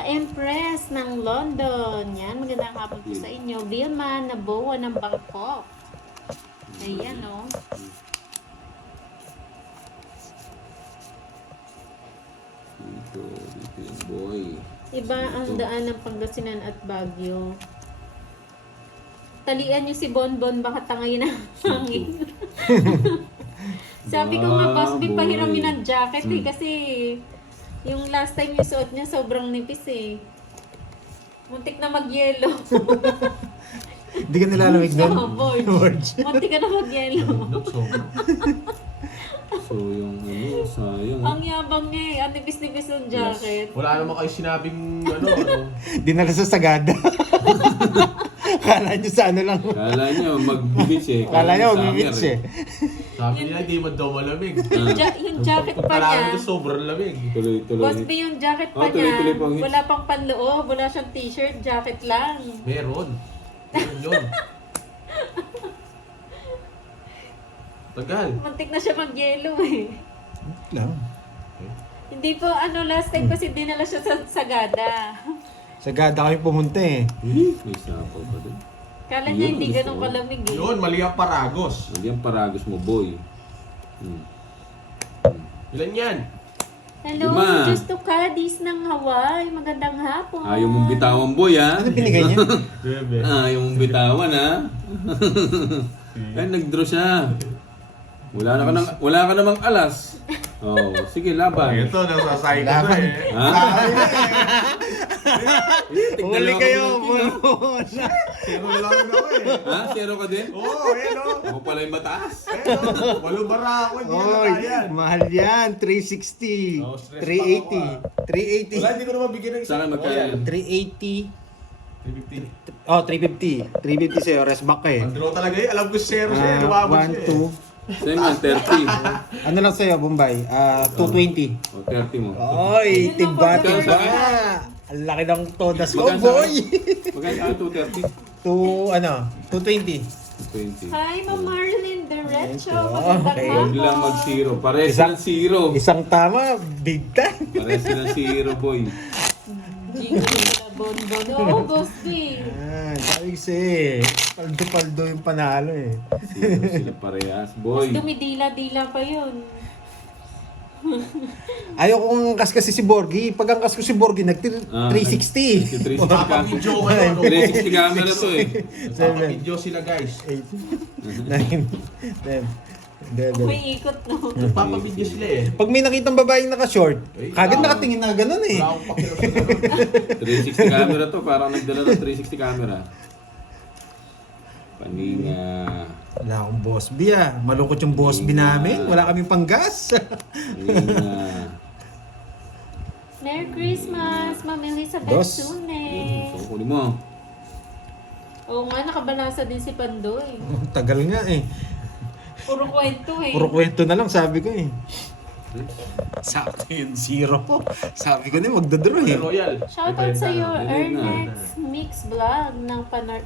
Maria Empress ng London. Yan, magandang hapon po sa inyo. Vilma Naboa ng Bangkok. Ayan, no? Dito yung boy. Iba ang daan ng Pangasinan at Baguio. Talian niyo si Bonbon, baka tangayin ang hangin. Sabi ko nga, boss, boy. pahiramin ng jacket eh, kasi yung last time yung suot niya sobrang nipis eh. Muntik na mag-yelo. Hindi ka nilalamig doon? Oh, boy. Muntik ka na mag-yelo. So yung sayang. Ang yabang niya eh, ang nipis-nipis ng jacket. Wala naman kayo sinabing ano. Dinala sa Sagada. Kala nyo sa ano lang. Kala nyo mag-beach eh. Kala nyo summer mag-beach eh. Sabi nila, di man daw malamig. Yung jacket pa Pagkalaman niya, ko sobrang lamig. Tuloy-tuloy. Boss B, yung jacket pa Oh, tuloy-tuloy niya, pang hits. wala pang panloob, wala siyang t-shirt, jacket lang. Meron. Meron yun. Tagal. Muntik na siya mag-yelo eh. Lang. Hindi po, last time kasi dinala siya sa Sagada. Sagada kami pumunta eh. May sapaw pa din. Kala niya Yun, hindi gusto ganun ko. kalamig eh. Yun, mali ang paragos. Hindi ang paragos mo, boy. Ilan yan? Hello, Lima. Justo Cadiz ng Hawaii. Magandang hapon. Ayaw mong bitawan, boy, ha? Ano binigay niya? Bebe. Ayaw mong bitawan, ha? Ay, nag-draw siya. Wala ka namang alas. Oh, sige, laban. Ito, nasasay ko to eh. Ha? Huli kayo. Zero lang ako eh. Ha? Zero ka din? Oo, yan o. Ako pala yung mataas. Walo bara ako, hindi na Oy, kaya. mahal yan. 360. Oh, stress 380. Wala, hindi ko naman bigyan ng Saan isang magkaya? 380. 350. Oh, 350. 350 sa'yo. Rest back ka eh. Ang draw talaga eh. Alam ko zero siya. Lumabot siya 1, eh. 2. Same yan, 30. Ano lang sa'yo, Bombay? 220. O, 30 mo. Oy, Yun tiba, lang, tiba. boy. Ang laki ng todas ko, Magkano boy. Magkano 230? 220. 20. Hi, Ma'am Marlene Derecho. Ito. Magandang Okay. Huwag lang hapon. mag-zero. Pares Isang- ng zero. Isang tama, big time. Pares ng zero, boy. Jingle na Bonbon. Oo, Boss B. Sabi kasi, paldo-paldo yung panalo eh. Zero sila parehas, Mas boy. dumidila-dila pa yun. Ayaw kong angkas kasi si Borgie. Pag angkas ko si Borgie, Ah, 360. 360 ka. Papapidyo ko ano. 360 camera to eh. Papapidyo sila guys. 8, 9, 10, 11. May ikot no. Papapidyo sila eh. Pag may nakitang babaeng naka-short, Ay, kagad wow. nakatingin na ganun eh. Wala akong pakialam sa ganun. 360 camera to. Parang nagdala ng 360 camera. Paninga. Wala akong boss B ah. Malungkot yung boss B namin. Wala kaming panggas. Paninga. Merry Christmas, Ma'am Elizabeth Dos. Sune. So, kunin mo. Oo nga, nakabalasa din si Pandoy. Tagal nga eh. Puro kwento eh. Puro kwento na lang sabi ko eh. Sakto yun, zero. Sabi ko na magdadraw eh. Royal. Shoutout sa iyo, Ayun na. Ernex Mix Vlog ng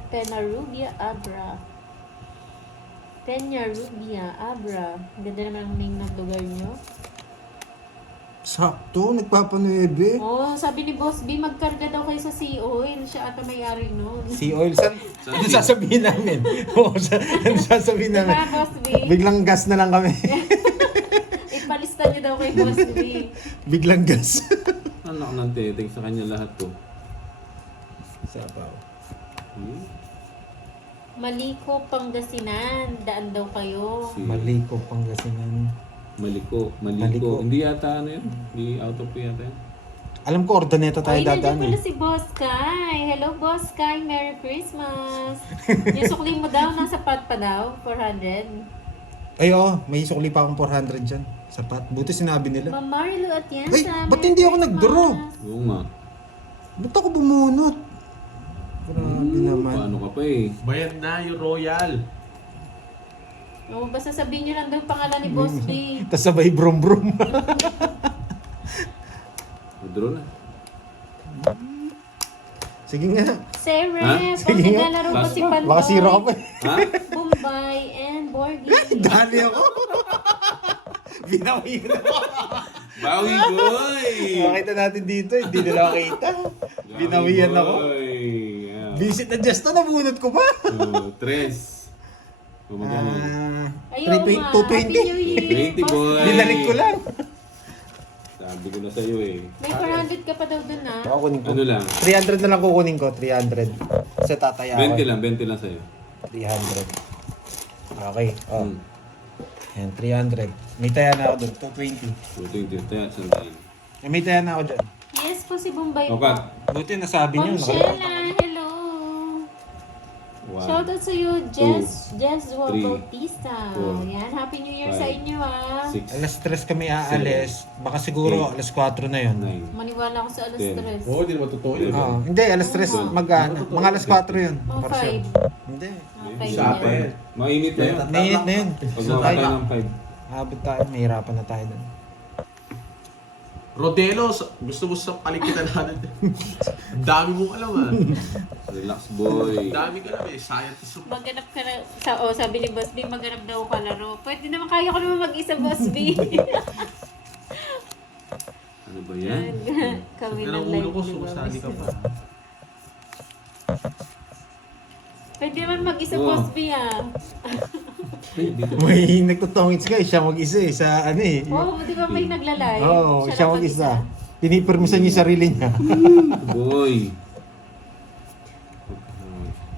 Penarubia Abra. Penarubia Abra. Ganda naman ang name ng lugar nyo. Sakto, nagpapanuebe. Oh, sabi ni Boss B, magkarga daw kayo sa Sea Oil. Siya ata may-ari nun. Si Oil, ano sasabihin namin? Oo, ano sasabihin Diba, namin? Boss B? Biglang gas na lang kami. Ipalista nyo daw kay Boss B. Biglang gas. Anak ng teteng sa kanya lahat to. Sabaw. Maliko, Pangasinan. Daan daw kayo. Maliko, Pangasinan. Maliko. Maliko. Hindi yata ano yun. Hindi out of yata yun. Alam ko, ordoneta tayo Ay, nandiyan dadaan pala eh. si Boss Kai. Hello, Boss Kai. Merry Christmas. Yung sukli mo daw, nasa pat pa daw. 400. Ay oo, may sukli pa akong 400 dyan. Sapat. Buti sinabi nila. Ma'am Marlo at Yansa. Ay, ba't hindi ako nag-draw? Oo nga. Ba't ako bumunot? Grabe naman. Paano ka pa eh. Bayad na yung Royal. Oh, basta sabihin nyo lang daw yung pangalan ni Boss B. Tapos sabay brum-brum. Draw na. Sige nga. Sere, Ha? pag Sige nga. naglalaro pa si Pandoy. Baka zero ka pa eh. Ha? Bombay and Borgie. Dali ako. Binawi na ako. Bawi, boy! Makita natin dito, hindi nila makita. Binawian ako. Boy! Yeah. Visit na just to, nabunot ko pa. So, 3. Magkano? Ayaw ma. Happy New 20, Year. Boss boy. B. Binalik ko lang. Sabi ko na sa'yo eh. May 400 ka pa daw dun ah. Kukunin ko. Ano lang? 300 na lang kukunin ko, 300. Kasi tataya ako. 20 lang sa'yo. 300. Okay, oh. Hmm. Yan, 300. May taya na ako doon, 220. 20, tayo, sandaan. May taya na ako dyan. Yes po si Bombay Okay. po. Buti nasabi niyo. Ma'am Sheila, hello. One. Shoutout sa iyo, Jess three, Bautista. four, Yan, Happy New Year sa five, inyo ah. 6, Alas 3 kami aalis. Baka siguro alas 4 na yun. 9. Maniwala ako sa alas Ten. 3. Oo, di naman totoo yun. Oo. Hindi, alas 3 mag-ano. Mga alas 4 yun. Mga For sure. 5. Hindi. Mga 5 Sa yan. atin. Mainit na yun. Mainit na yun. Pag So, makakaya tayo, ng 5. abot tayo. Mahirapan na tayo doon. Rodelo, gusto mo sa palikitan natin. Ang dami mong alam ah. Relax, boy. Ang dami ka alam eh. Scientist. Maghanap ka na, sabi ni Boss B, maghanap daw ka laro. Pwede naman, kaya ko naman mag-isa, Boss B. Ano ba yan? Kami Yan ng ang ulo live ko, ni sumasali ka Boss. pa. Pwede naman mag-isa, Oo. Boss B ah. Ay, dito. May nagtutongits ka, siya mag-isa eh. Sa ano eh. Oo, di ba may naglalay? Oo, siya lang mag-isa. Pinipirmisan niya yung sarili niya. Boy.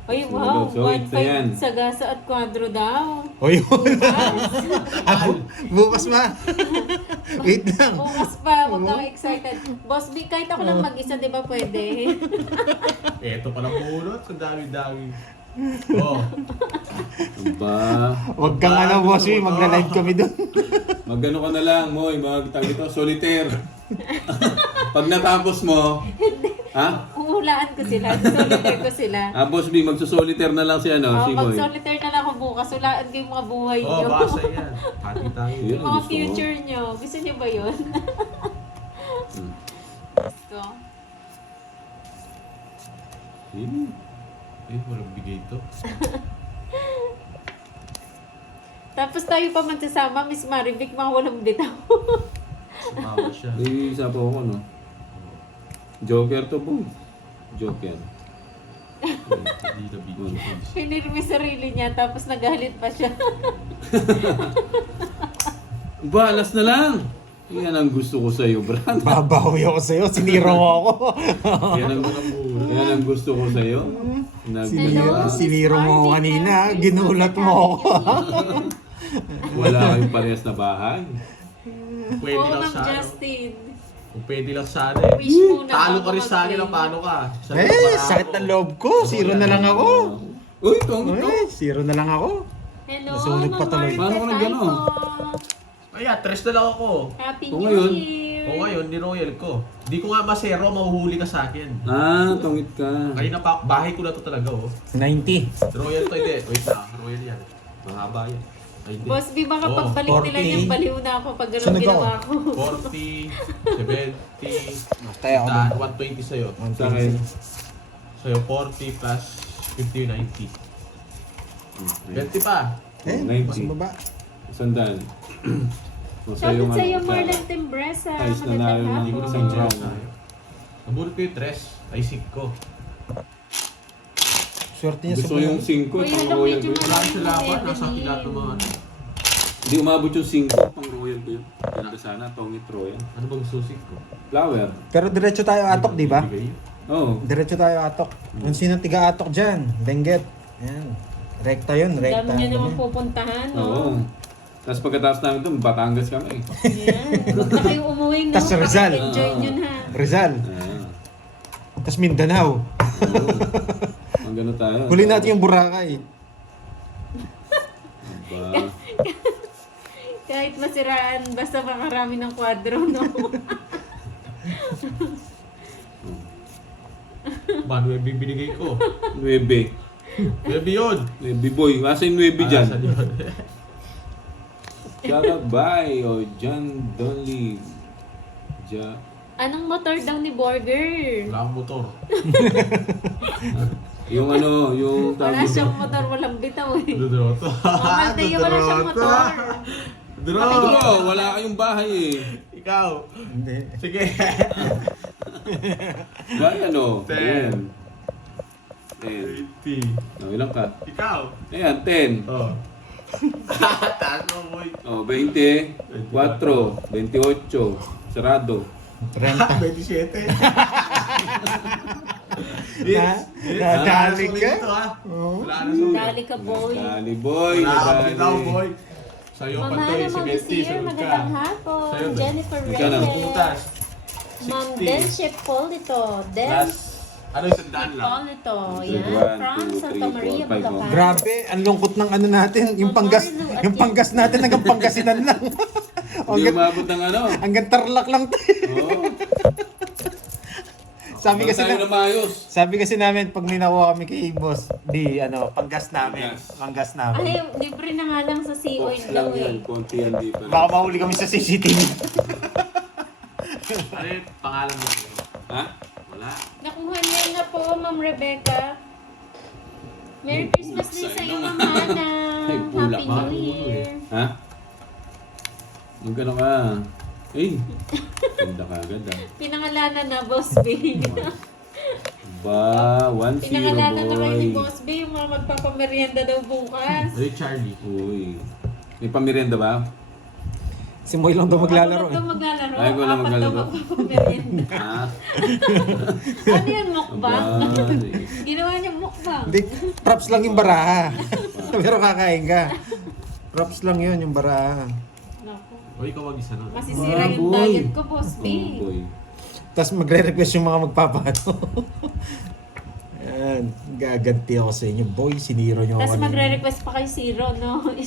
Ay, wow. So, ito yan. 1.5 sa gasa at kwadro daw. O yun. Bukas ba? Wait lang. Bukas pa, huwag kang excited. Boss B, kahit ako lang mag-isa, di ba pwede? Eto palang bulot. Ang dami-dami. Oh. Ba? Huwag kang ano, boss, magla-live kami doon. Magano ka na lang, Moy. Magtag ito, solitaire. Pag natapos mo, ha? Uhulaan ko sila, solitaire ko sila. Boss B, magsusolitaire na lang si ano, si Moy. Mag-solitaire na lang ako bukas, hulaan ko yung mga buhay Oh, nyo. basa yan. Pati tayo. Yun Yung ang mga gusto mo. future nyo. Gusto nyo ba yun? Hmm. Gusto. Eh, walang bigay ito. Tapos tayo pa magsasama, Miss Marivic, mga walang bitaw. Sumama siya. May isa pa ako, no? Joker to, boy. Joker. Hindi na bigay. Pinili mo yung sarili niya, tapos nagalit pa siya. Balas na lang. Yan ang gusto ko sa'yo, Brad. Babawi ako sa'yo, siniro mo ako. Yan ang gusto ko sa'yo. Hello, Siniro mo ako Miss kanina, Marvic. ginulat mo ako. Wala kayong parehas na bahay. Pwede Oo, lang Ma'am sa ano. Justin. Kung pwede lang sana eh. Wish muna. Talo ka bago rin sa akin mag-play. ang paano ka. Sa Sakit ng loob ko, zero na lang ako. Uy, tong ito. Zero na lang ako. Hello, Nasunog pa Ma'am tuloy. Marvic Paano ka Tayo nag-ganon? po. Ayan, tres na lang ako. Happy O New ngayon? Year. O ngayon, ni Royal ko. Di ko nga masero, mahuhuli ka sa akin. Tongit ka. Kanina pa, bahay ko na to talaga oh. 90. Royal to hindi. Wait na, Royal yan. Mahaba yan. Ay, hindi. Boss B, baka Oo, pagbalik nila 40. yung baliw na ako pag Sunog gano'n ginawa ko. 40, 70, Kaya ako na, dun. 120 sa'yo. Sa akin. Sa'yo 40 plus 50, 90. 20 pa. Eh, 90. mas baba. Sandal. Shoutout sa iyo, Marlon Tembresa. Ayos na Magandang namin, hindi ko hapon. isang dyan. Nabulot ko yung tres. Ay, 5 ko. Swerte niya sa Gusto ko yung 5 Uy, pang alam, royal medyo ko yun. Wala sa laban, Evelyn. nasa akin lahat ng mga ano. Hindi umabot yung 5 pang royal ko yun. Ganda sana, tongit royal. Ano bang susik ko? Flower. Pero diretso tayo atok, di ba? Bigay. Oo. Diretso tayo atok. Kung sino tiga-atok dyan, Benguet. Yan. Rekta yun, rekta. Dami niyo naman pupuntahan, Oo. no? Tapos pagkatapos namin doon, Batangas kami. Ayan. Huwag na kayong umuwi, no? Tas Rizal. Enjoy nyo na. Rizal. Tapos Mindanao. Ang gano'n tayo. Huli natin yung Boracay. Ba? Kahit masiraan, basta makarami ng kwadro, no? Mano yung binigay ko. 9. Baby yun. 9 boy. Asa yung 9 dyan? Saan yun? Shout out bye. O John Donley. Anong motor daw ni Borger? Wala akong motor. Yung ano, yung Wala tawag siyang dito. motor, walang bitaw eh. Dudroto. Mamaltay, wala siyang motor. Ito, wala kayong bahay eh. Ikaw. Hindi. Sige. Gaya no. 10. Ayan. 10. 80. Oh, ilang ka? Ikaw. Ayan, 10. Oh. Taas mo, boy. Oh, 20. 4. 28. Sarado. 30. 27. Nadali ka? Oo. Wala na sulit. Dali ka, boy. Dali, boy. Wala ka Dali. bitaw, boy. Sa'yo pa to Mama eh, na Ma'am 70, Sir, sunod ka. magandang hapon. Sa'yo, Ben. Jennifer Ikaw na. Reyes. Putas. Ma'am 60. Delchip Polito. Last, ano yung sandaan lang? Polito. Yan. One, From two, Santa three, Maria, four, five, Bulacan. Grabe, ang lungkot ng ano natin, yung panggas, yung panggas natin hanggang Pangasinan lang. Hindi umabot ng ano. Hanggang Tarlac lang tayo. Oo. Sabi kasi tayo na maayos. sabi kasi namin pag may nakuha kami kay Boss, di ano, panggas namin. Panggas. Panggas Ay, namin. libre na nga lang sa sea oil Box daw lang yan. eh. Konti yan di pa. Baka mahuli kami sa CCTV. Ano yung pangalan mo? Ha? Wala. Nakuha niya na po, Ma'am Rebecca. Merry Christmas din sa iyo, Ma'am Hana. Ay, pula. Happy New Year. Ha? Magkano ka? Eh, ganda ka agad ah. Pinangalanan na, Boss B. Ba, 1-0 Pinangalanan na kayo ni boy. Boss B, yung mga magpapamerienda daw bukas. Hey, Charlie. Uy. May pamirienda ba? Si Moy lang daw maglalaro. Ako lang daw maglalaro. Ay, ko lang Apat daw maglalaro. magpapamerienda. Ha? Ano yun, mukbang? Aba, Ginawa niya mukbang. Hindi, props lang yung baraha. Pero kakain ka. Props lang yun, yung baraha. Naku. O, ikaw mag-isa na. Masisira Ah, yung boy. diet ko, Boss B. oh, boy. Tapos magre-request yung mga magpapaano. Yan, gaganti ako sa inyo. Boy, siniro nyo ako. Tapos kanina. magre-request pa kay Zero, no? 5.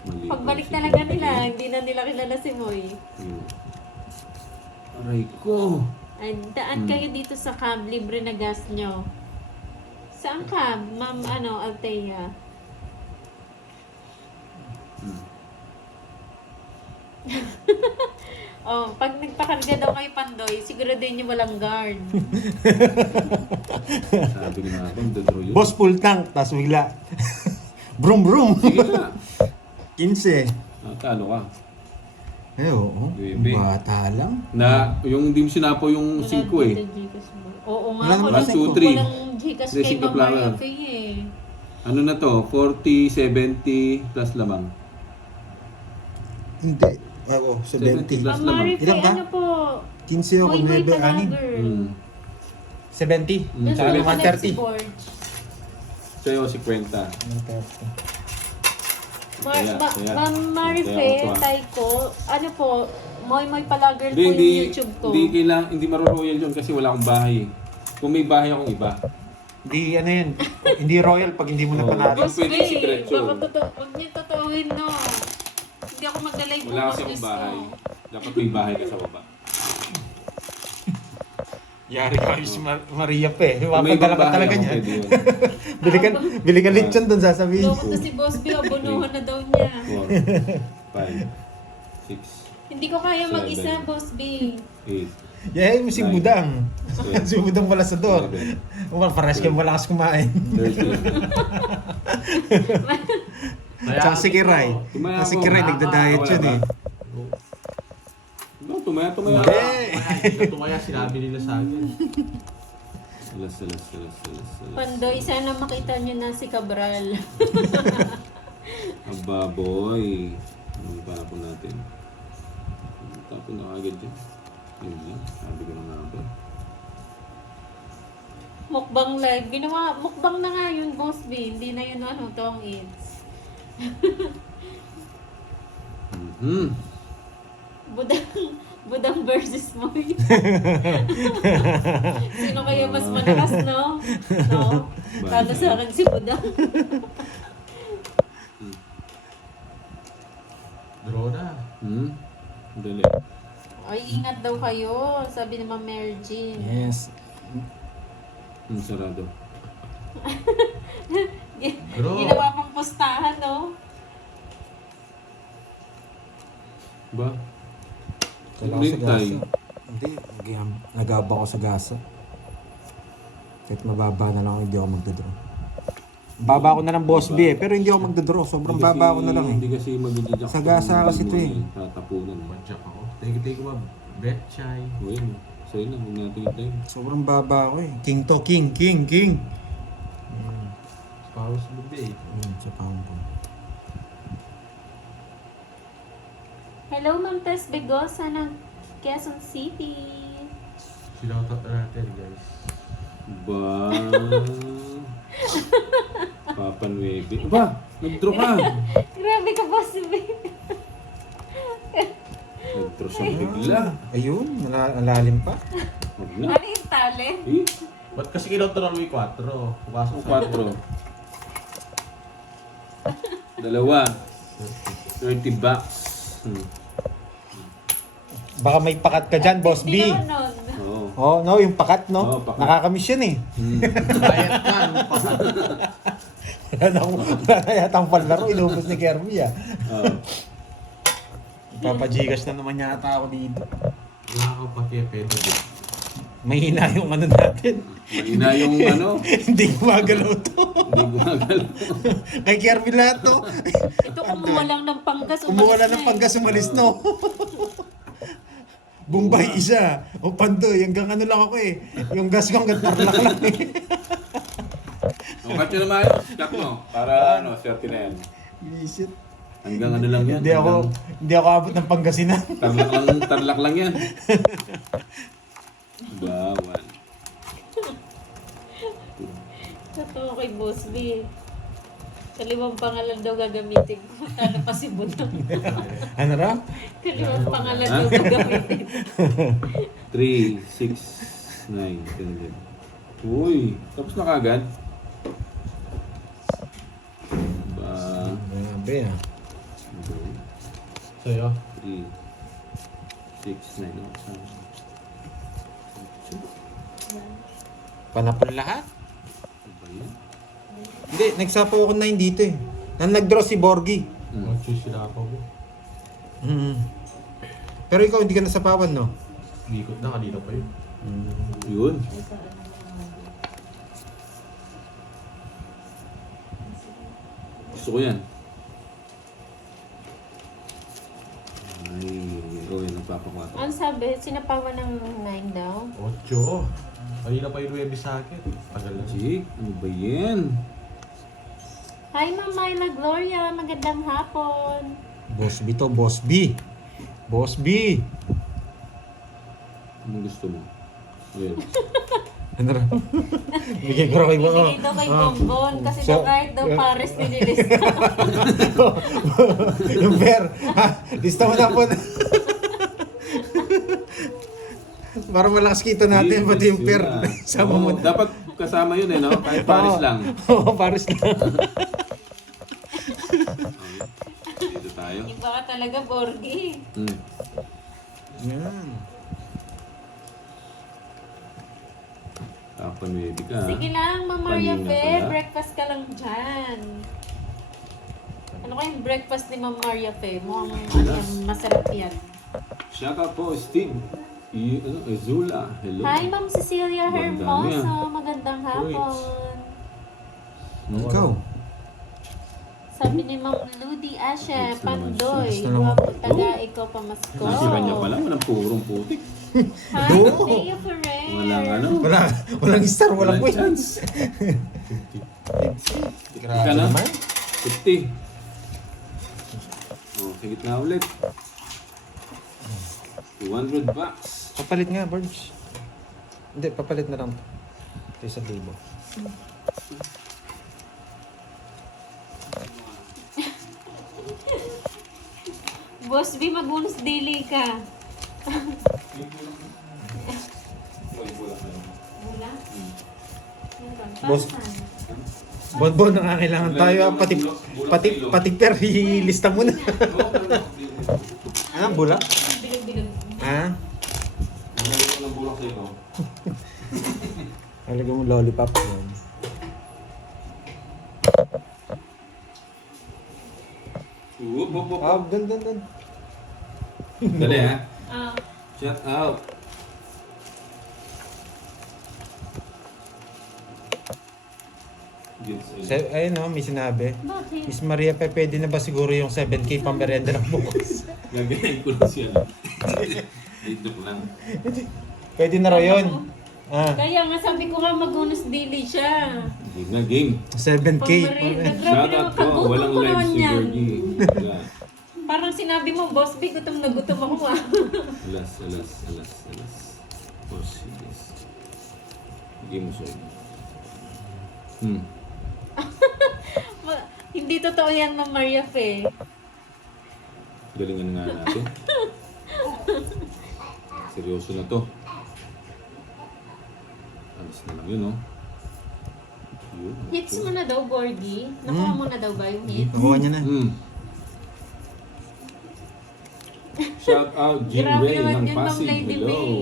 Mali. Pagbalik talaga nila, hindi na nila kilala si Moy. Aray ko. Ay, daan kayo dito sa cab, libre na gas nyo. Saan cab, Ma'am Althea? Oh, pag nagpakarga daw kayo Pandoy, siguro din nyo walang guard. Sabi nga ako, dodro yun. Boss full tank, tapos bigla. Brum brum. Sige na. 15. Ah, talo ka. Eh, oo. Bebe. Bata lang. Na, yung di mo sinapo yung 5 eh. Oo nga, Wala naman walang, kasi two, three. walang Gcash Hindi, kay single Ma'am Maria flower. Faye eh. Ano na to? 40, 70 plus lamang. Hindi. Oo, 70. 70 plus Ma'am lamang. Maria Ilan Faye, ka? ano po? 15 ako, Moy 9, 6. Palager. 70. Doon Tsaka sa yung Alex 130. Borge. Sa'yo, 50. 130. Kaya. Ma'am Maria Kaya Faye, ako to, ah. tay ko, ano po, Moy Palager po Hindi, yung hindi, YouTube ko. hindi kailang, hindi maro-royal yun kasi wala akong bahay. Kung may bahay akong iba. Hindi, ano yun. Hindi royal pag hindi mo na Oo. panalo. Boss Pwede Faye, si Diretso. huwag niyo totoohin, no. Hindi ako maglalay Wala kasi akong bahay. Dapat may bahay ka sa baba. Yari ka si Maria pa eh. Kung may Mapadala ibang ka bahay talaga ako, niya. pwede yun. Bili ka lechon doon sasabihin. Loko to si Boss B, abunuhan na daw niya. 4, 5, 6, Hindi ko kaya mag-isa, 7. Boss B. 8, Yay mo si Nine. Budang. Seven. Si Budang pala sa door. 11, Pares kayo malakas kumain. 13. Tsaka si Kiray. Tumaya Si ako. Kiray nagda-diet yun eh. No, tumaya. Tumaya, sinabi nila sa akin. Salas. Pandoy, sana makita niyo na si Cabral. Aba, boy. Anong tapon natin? Tapon na agad yun. Yun lang. Sabi ko na nga ba. Mukbang live. Mukbang na nga yun, Boss B. Hindi na yun tong eats. Budang versus Moy. Sino kaya mas malakas, no? No? Talo sa akin si Budang. Draw na. Dali. Ay, ingat daw kayo. Sabi ni Ma'am Mary Jean. Yes. Sarado. Bro. Ginawa pang pustahan, no? Ba? Wala ako sa Necktie. gasa. Hindi, nag-aabang ako sa gasa. Kahit mababa na lang, hindi ako magdadraw. Baba ko na ng Boss B eh. Pero hindi ako magdodraw. Sobrang baba ko na lang eh. Hindi kasi mag-jack. Sagasa kasi ito eh. Tatapunan. Badjak ako. Thank you, ma'am. Betchay. O yun. Sa'yo na, huwag natin hintayin. Sobrang baba ko eh. King to, king. Spouse mo ba eh. Sa pound ko. Hello, Ma'am Tess Begosa ng Quezon City. Sinautot na natin, guys. Ba? Papa Nueve. Aba, nag-draw ka. Grabe ka, Boss B. Nag-draw siya bigla. Ayun, malalim pa. Huwag na. Ano yung tali? Eh, Ba't kasi kinautoran mo yung 4? Pupasok sa 4. Dalawa. 30 bucks. Baka may pakat ka dyan, Boss B. Hindi naman nun. Oo. Oh, no, yung pakat, no? Oo, pakat. Nakakamiss yun eh. Bayad ka, ano pa? Wala na yata ang palaro. Inubos ni Kirby ah. Oo. Papajigas na naman yata ako dito. Nakakapatid, pedo din. Mahina yung ano natin. Mahina yung ano. Hindi gumagalaw to. Hindi gumagalaw. Kay Kirby lahat to. Ito kumuha lang ng panggas. Umuha umalis na ng eh. panggas, umalis no. Bombay isa. O Pandoy, hanggang ano lang ako eh. Yung gas ko hanggang tarlak lang eh. O, katyo naman yun. Stop mo. Para ano, swerte na yan. Visit. Hanggang ano lang yan. Hindi ako abot ng Pangasinan. Tarlak lang yan. Bawal. Totoo kay Boss B. Kalimang pangalan daw gagamitin ko. Talo pa si Bunong. Ano raw? Kalimang pangalan daw gagamitin. 3, 6, 9, 10, 11. Uy, tapos na kagad. Ba, Grabe ah. Sa'yo? 3, 6, 9, Panapon lahat? Ano ba yan? Hindi, nagsapo ako 9 dito eh. Nag-draw si Borgie. Ang choose sila ako mo. Pero ikaw hindi ka nasapawan no? Ikot na, kanina pa yun. Yun. Gusto ko yan. Ay, yun, nagpapakwata. Ano sabi? Sinapawan ng 9 daw? 8. Kanina pa yung 9 sa akin. Tagal na siya. Jake, ano ba yan? Hi, Ma'am Myla Gloria. Magandang hapon. Boss B to, Boss B. Boss B. Anong gusto mo? Ayan. Ano raw? Bigay ko raw kay Bo. Bibigay daw kay Bongbon kasi So, daw kahit daw pares nililista. Yung bear. Ha? Lista mo na po. Para malakas kita natin, pati yung pair. Sama mo na. Dapat kasama yun eh, no? Kahit Paris lang. Oo, Paris lang. Dito tayo. Iba ka talaga, Borgie. Yan. Kapanuebi ka. Sige lang, Ma'am Maria Kanina Fe. pala. Breakfast ka lang dyan. Ano kayong breakfast ni Ma'am Maria Fe? Mukhang ano, yan, masarap yan. Shout out po, Steve. Zula. Hello. Hi, Ma'am Cecilia Magandang Hermoso. Magandang hapon. Ikaw. Sabi ni Ma'am Ludi Ashe, Next naman Pandoy. siya. Next na naman. Guwapo taga, ikaw pamasko. Nasa kanya pala, walang purong putik. Hi, Do. Maria Ferrer. Walang ano. Walang star, walang Walang point. chance. Grabe Ka na? naman. 50. Oh, sige na ulit. 200 bucks. Papalit nga, Burbs. Hindi, papalit na lang. Ito sa libo. Boss B, mag-bonus daily ka. Wala? Boss. Bonbon, nakakailangan tayo. Pati per, ilista mo na. Ah, bula? Bilag-bilag. Ah? Ang bulak sa ito. Talaga mo lollipop. Yan. Ah, dun. Dali ha. Ah, Shout out. Ayun no, may sinabi. Bakit? Miss Maria, pwede na ba siguro yung 7K pamerienda ng bukas? Gagayin ko lang siya. Dito lang. Pwede na raw yun. Ah, Kaya nga sabi ko nga mag-bonus daily siya. Game na game. 7K. Pamerienda. Grabe Shout out naman, ko. kagutom Walang ko live naman si yan. Gorgie. Wala. Parang sinabi mo, boss, big, gutom na gutom ako ah. Alas. Oh, serious. Game mo siya. Hindi totoo yan, Ma'am Maria Fe. Galingan nga natin. Seryoso na to. Alas na lang yun, no? Yun. Hits mo na daw, Gorgie. Nakuha mo na daw ba yung hits? Nakuha niya na. Shout out Jim Grabe Ray naman ng yun, Ma'am Pasig. Lady Hello. May.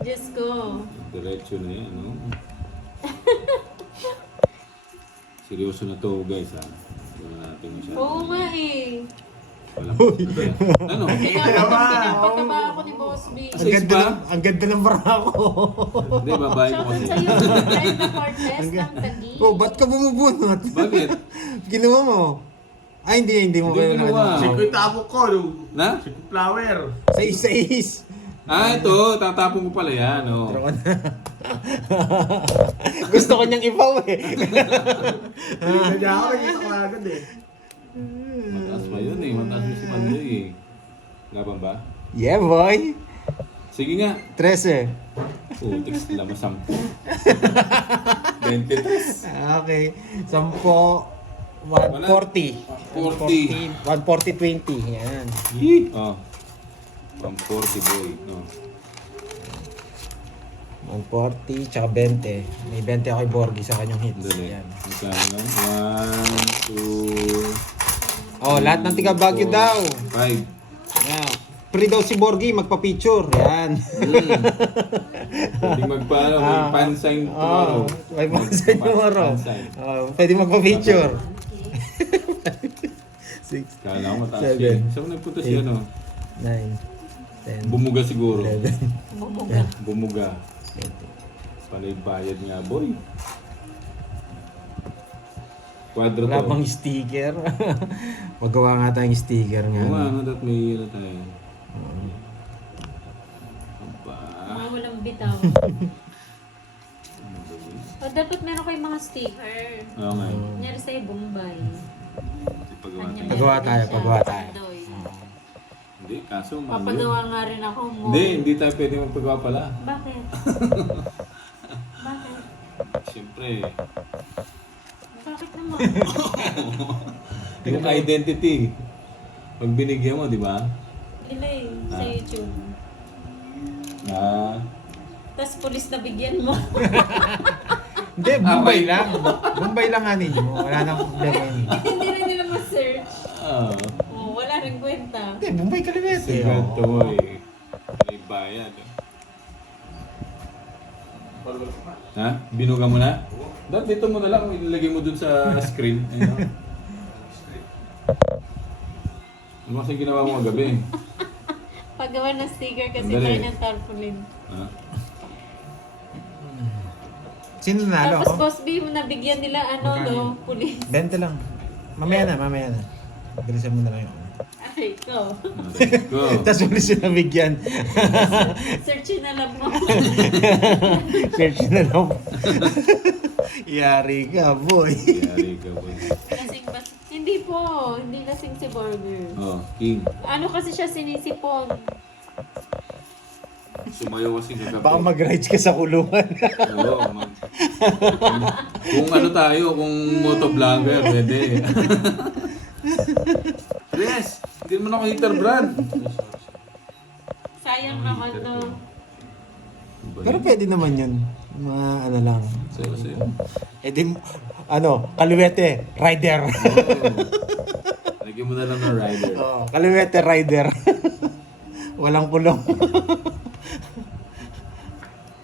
Diyos ko. Diretso na yan, no? Seryoso na to, guys, ha? Wala natin masyado. Oo nga eh. Walang ano? Pinapataba ako ni Boss B. Ang ganda ng bra ko. Hindi, babae ko Shoutout kasi. sa'yo, Fred na Cortez ng Taguig. Oh, ba't ka bumubunot? Bakit? Ginawa mo. Ay, hindi mo Hindi kayo ginawa. Check ko yung tabo ko. Na? Check ko flower. Sa is. Ah, ito. Tatapon ko pala yan, oh. Gusto ko niyang ipaw eh. Tinignan niya ako. Nakita ko agad eh. Mataas pa yun, eh. Mataas mo si Pandoy, eh. Laban ba? Yeah, boy. Sige nga. 13. Text lang mo 10. 23. Okay. 10. 140. 40. 140-20. Yan. Oh. 140 boy. No. 140 tsaka 20. May 20 ako kay Borgi sa kanyang hits. Dali. Yan. Magkano lang? 1, 2, Oh, lahat ng tiga Baguio daw. 5. Yeah. Free daw si Borgi, magpa-picture. Yan. Pwede magpaano, may pansign tomorrow. May pansign tomorrow. Pansign. Pwede magpa-picture. 6, Kala ko mataas 7, yan. Saan nagpunta siya, no? 9, 10, Bumuga siguro. 11, Bumuga. Bumuga. Panay bayad nga, boy. Kwadro Wala to. bang sticker? Magawa nga tayong sticker nga. Oo nga, no, that may ano tayo. Aba. Mga walang bitaw. O, dapat meron kayong mga sticker. Oo nga. Nangyari sa'yo, Bombay. Pagawa tayo. Pagawa tayo, pagawa tayo. Pandoy. Hindi, kaso mali. Papagawa nga rin ako mo. Hindi tayo pwede magpagawa pala. Bakit? Bakit? Siyempre, Bakit naman? yung identity. Pag binigyan mo, di ba? Ilay sa YouTube. Ah, Tapos pulis na bigyan mo. Hindi, Bombay lang. Bombay lang nga ninyo. Wala nang problema yun. Hindi rin nila ma-search. ah. Oh, wala rin kwenta. Hindi, Bombay Kalimete. Sigurado mo eh. May bayad. Ha? Binuga mo na? Dahil dito mo na lang, ilalagay mo dun sa screen. Ayun. Ano kasi ginawa mo kagabi? Paggawa ng sticker kasi Sandali. tayo ng tarpaulin. Ha? Sino nanalo Tapos ako? Boss B, nabigyan nila no, pulis. 20 lang. Mamaya na. Bilisan mo na lang yun. Ay, ikaw. Let's go. Tapos ulit siya nabigyan. Searchin na lang mo. Search na lang. Yari ka, boy. Yari ka boy. Kasing ba? Hindi po. Hindi kasing si Burger. Oh, King. Ano kasi siya sinisipon? Sumayo kasi kagabi. Baka mag-rides ka sa kulungan. Oo, kung ano tayo, kung motovlogger, pwede. Yes! Hindi mo na ako heater brand. Sayang naman no. Pero pwede naman yun. Mga ano lang. Sa'yo. Eh di, Kaluwete, rider. Lagyan mo na lang ng rider. Oh, Kaluwete, rider. Walang pulong.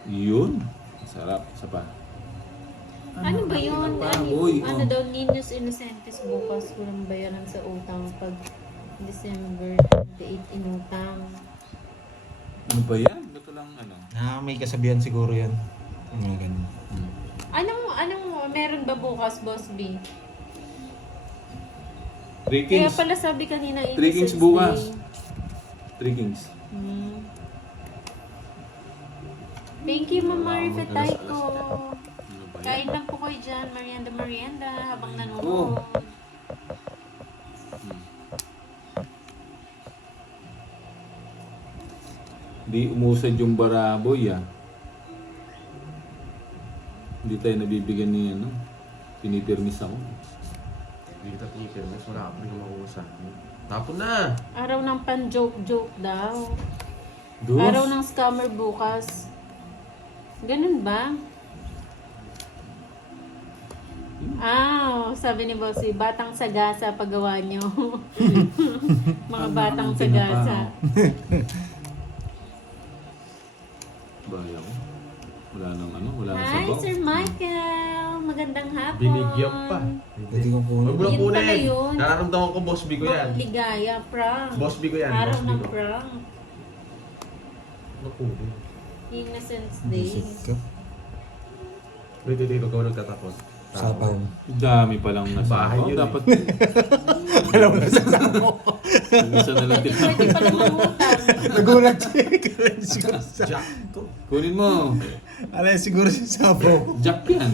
Yun. Sarap. Isa pa. Ano ba yun? Uy, Ano oh. daw, Niños Inocentes bukas walang bayaran sa utang pag December 28 inutang. Ano ba yan? Ba't lang ano? May kasabihan siguro yan. Mga ganun. Anong meron ba bukas, Boss B? 3 Kaya kings. pala sabi kanina, 3 kings Innocence bukas. Day. 3 kings. Hmm. Thank you, Mama Rifetay ko. Ano ba yan? Kain lang po kayo dyan, merienda habang Oh. nanonood. Di umusad yung baraboy ah. Hindi tayo nabibigyan ni ano. Pinipirmis ako. Hindi kita tingin. Mas wala ka rin makuha. Tapon na! Araw ng pan-joke-joke daw. Dos. Araw ng scammer bukas. Ganun ba? Sabi ni Bossy, batang sagasa paggawa nyo. Mga batang sagasa. Bayaw. Wala nang ano, wala nang Hi, sabaw. Sir Michael! Magandang hapon. Binigyan pa. Pwede ko Huwag kunin. mo lang Yun pala kunin. yun. Nararamdaman ko, Boss B ko yan. Ligaya, prank. Boss B ko yan. Araw Boss B ng ko. prank. Ano kunin? Innocence Day. Visit ka. Wait, ikaw nagtatapon. Sapaw. Dami palang nasa. Bahay Oh, yun eh. dapat Alam mo na sa sapaw. isa na lang Pwede tinapon. pala mangutang. Nagulat siya. Alam siguro sa... Jack to. Kunin mo. Alam siguro sa sapaw. Jack yan.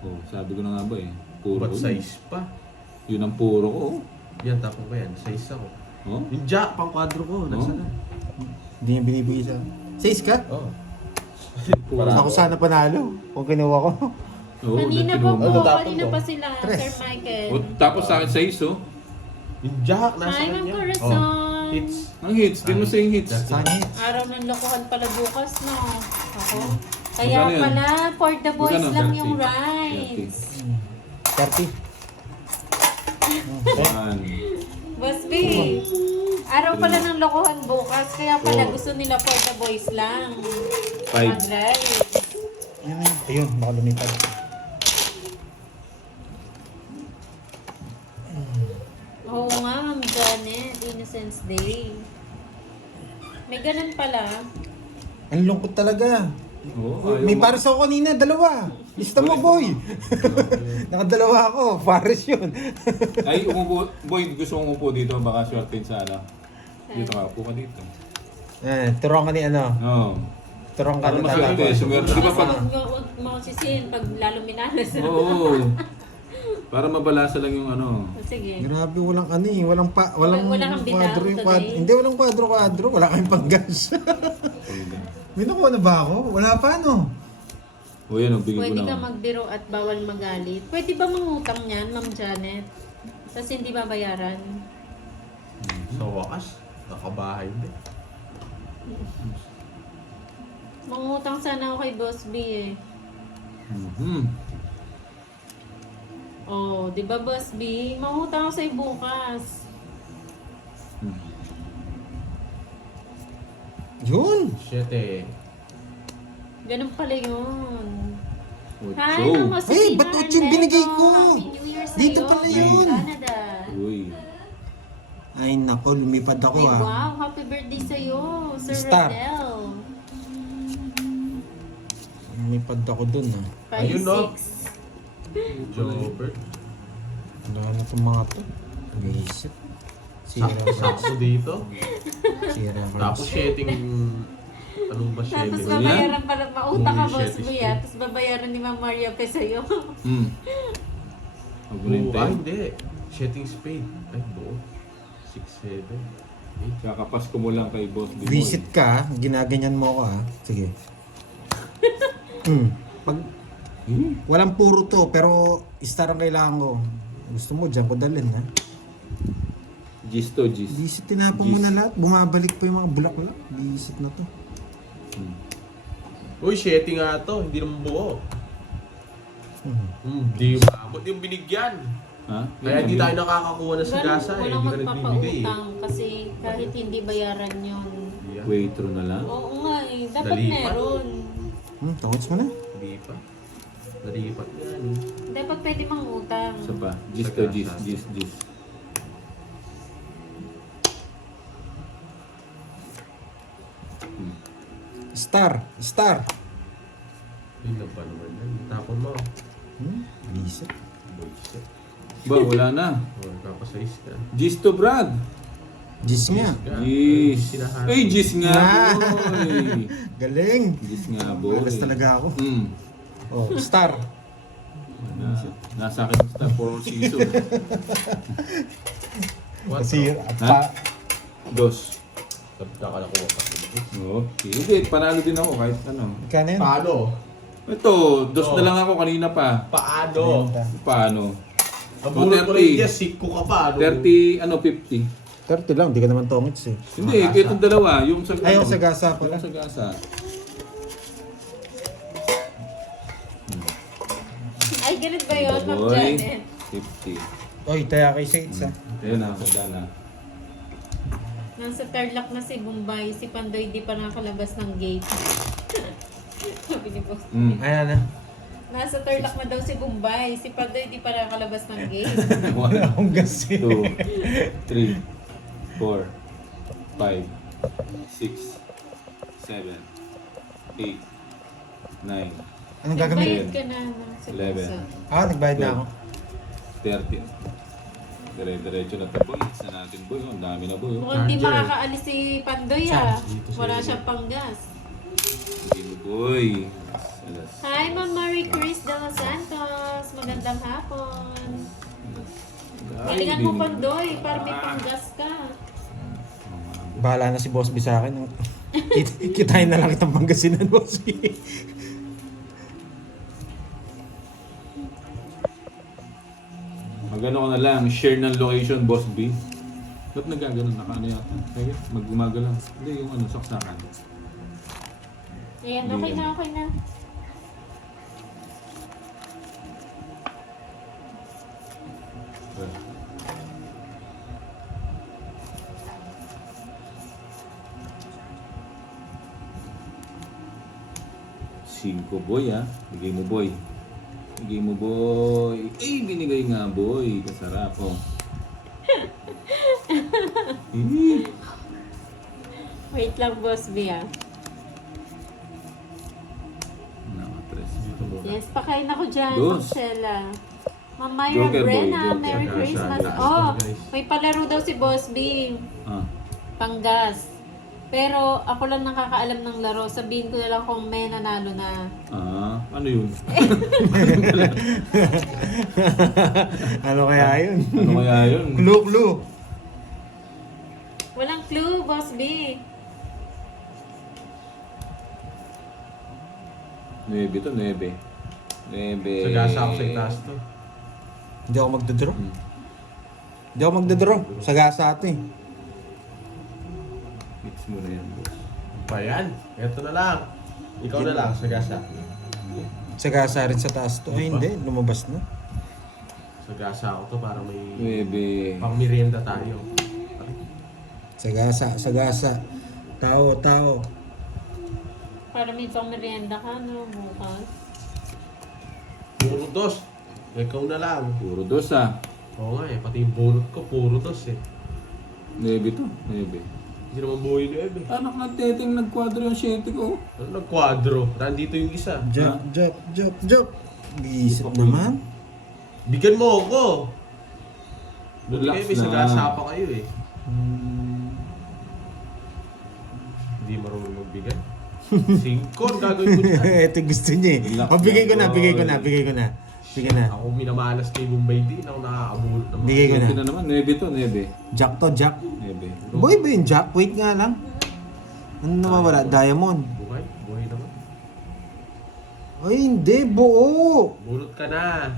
Oh, sabi ko na nga ba eh. Puro. Ba't size pa? Yun ang puro ko. Yan, tapon ko yan. Size ako. Oh. Yung Jack, pang kwadro ko. Nasaan na? Hindi niya binibigay sa... Says ka? Oo. Puro. Ako sana panalo. Kung kinuha ko. Oo, Kanina pa nagtulungan. po, Tatapon kanina ko. pa sila, Tres. Sir Michael. Oh, tapos sa akin sa iso. Yung Jack, nasa Hi, Ma'am kanya. Corazon. Hits. Ang hits. Di mo sa yung hits. That's Sa kanya. Araw ng lokohan pala bukas, no? Ako. Kaya Magkano yan? pala, for the boys Magkano? lang 30. yung rides. 30. One. Boss B, araw pala ng lokohan bukas, kaya pala Oh. gusto nila for the boys lang. 5. Mag-ride. Ayun, baka lumipad. Oo nga, Ma'am Janet, Innocence Day. May ganun pala. Ang lungkot talaga. Oh, ayaw May mo. pares ako kanina, dalawa. Lista mo, boy. Nakadalawa ako, pares yun. Ay, umupo. Boy, gusto kong umupo dito. Baka swerte sa ano. Dito ka, upo ka dito. Turong ka ni ano. Oo. Turong ka Para na maswerte. talaga. Sumerte. Di ba Kasi pag... huwag mo sisihin pag lalo minalas. Oo. Para mabalasa lang yung ano. Sige. Grabe, walang ano eh. Walang Wala kang bitaw kwadro yung today? Hindi, walang kwadro. Wala kaming panggas. May nakuha na ba ako? Wala pa, no? O yan, bigyan ko Pwede na. ka magbiro at bawal magalit. Pwede ba mangutang niyan, Ma'am Janet? Tapos hindi babayaran? Sa wakas, nakabahay din. Mangutang sana ako kay Boss B eh. Mhm. Oh, di ba Boss B? Mangutang ako sa'yo bukas. Yun. Shit eh. Ganun pala yun. Ocho. Hi, Mama Ay, ba't ocho yung binigay ko? Happy New Year sa'yo. Dito pala yun. Canada. Uy. Ay, nako, lumipad ako Ay, ah. wow, happy birthday sa'yo, Sir Star. Rodel. Lumipad ako dun ah. 5-6. Ayun, no? Jobert. Wala na itong mga to. Nag-iisip. Sira Sakso dito. Sira Tapos sheting... Anong ba Tapos sheting? Wala. babayaran pala, mautang ka Holy Boss shit, B ah. Tapos babayaran ni Ma'am Maria pa sa'yo. Hmm. Huwag mo na Ay, hintayin. hindi. Sheting spade. Ay, buo. 6-7. Kakapas ko mo lang kay Boss B. Visit ka, ginaganyan mo ako ah. Sige. Pag walang puro to, pero star ang kailangan ko. Gusto mo, dyan ko dalhin ha. Gis to, gis. Visit, tinapon mo na lahat. Bumabalik pa yung mga bulaklak. Visit na to. Uy, sheting nga to. Hindi naman buo. Hmm. Hindi umabot yung binigyan. Ha? Kaya hindi tayo nakakakuha ng sigasa eh. Walang Hindi ka nagbibigay eh. magpapautang kasi kahit hindi bayaran yun. Yeah. Waitro na lang. Oo nga eh, dapat Dali pa. meron. Tungos mo na. Hindi pa. Nalipat yan eh. Dapat pwede mangutang. Isa pa. Gis to, gis, gis, gis. Star. Tingnan pa naman yan. Tapon mo. Bisit. Bullshit. Ba, wala na. O, kapasayis ka. Gis to Brad. Gis nga. Gis. Sinahanap. Ay, Gis nga, Ah. boy. Galing. Gis nga, boy. Malas talaga ako. Oh, star. Nasa akin sa for all season. Kasi Ha? Dos. Kakalakuha ka. Okay. Hindi, panalo din ako kahit ano. Kano yun? Paano? Ito, dos na lang ako kanina pa. Paano? Paano? Ang bunot mo 30. lang yes, siko ka pa. Ano? 30, ano, 50. 30 lang, di ka naman tongits eh. Hindi, itong dalawa. Yung sa Ay, yung sa gasa pala. Yung sa gasa. Ay, ganun ba yun, Ma'am Boy, Janet? 50. Oy, taya kay Saints ah. Ayun na, magda na. Nasa Tarlac na si Bombay, si Pandoy di pa nakalabas ng gate. Sabi ni Boss. Ayan na. Nasa Tarlac na daw si Bombay, si Pandoy di pa nakalabas ng gate. 1, Ang gas eh. 2, 3, 4, 5, 6, 7, 8, 9, Anong gagawin? Nagbayad ka na ng 11. seryoso. Nagbayad na ako. 30. Dire-diretso na ito, boy. Isa natin, boy. Ang dami na, boy. Mukhang di Charger. makakaalis si Pandoy ha. Dito siya. Wala siyang panggas. Sige mo, boy. Alas. Hi, Ma'am Marie Chris de los Santos. Magandang hapon. Galingan mo, Pandoy, para may panggas ka. Bahala na si Boss B sa akin. Kitain na lang kitang Pangasinan, Boss B. Magano ko na lang, share ng location, Boss B. Ba't nagagano? Nakaano yata? Kaya, mag-umaga lang. Hindi, yung ano, saksakan. Ayan, okay na, okay na. Cinco, boy, ah. Bigay mo, boy. Bigay mo, boy. Eh, binigay nga, boy. Kasarap, oh. Wait lang, Boss B ah. Nakapress. Dito mo. Yes, pakain ako dyan, Dos. Marcella. Ma'am Myra Joker boy, Brenna, joker. Merry Joker. Christmas. Joker. Oh, Guys. may palaro daw si Boss B. Ah. Panggas. Pero ako lang nakakaalam ng laro. Sabihin ko na lang kung may nanalo na. Ah, ano yun? Ano kaya yun? Ano kaya yun? Clue. Walang clue, Boss B. 9 to, 9. 9. Sa gasa ako sa itaas to. Hindi ako magdodraw. Hmm. Hindi ako magdodraw. Sa gasa ito eh. Mix mo na yan, boss. Pa yan. Ito na lang. Ikaw na lang sa gasa. Sa gasa rin sa taas to. Ay hindi, lumabas na. Sa gasa ako to para may 9. pang merienda tayo. Sa gasa. Tao. Para may pang merienda ka, no? Bukas. Puro dos. Ikaw na lang. Puro dos, ah. Oo nga eh. Pati yung bunot ko, puro dos eh. 9 to, 9. Hindi naman buhay na eh. Anak na teteng nagkwadro yung 7 ko. Ano nag-quadro? Nandito yung isa. Jop. Bisit naman. Bigyan mo ako. Buti Relax kayo, may na. sagasa pa kayo eh. Hindi marunong magbigay. 5 ang gagawin ko dyan. Ito gusto niya eh. Relax Oh, bigay ko na, na. boy. Sige na. Ako minamalas kay Bombay din. Ako nakakabulot naman. Bigay ko na. 7 na naman, 9 to, 9. Jack to, Jack. 9. Boy ba yung Jack? Wait nga lang. Ano nawawala? Diamond. Buhay? Buhay naman. Ay, hindi. Buo. Bulot ka na.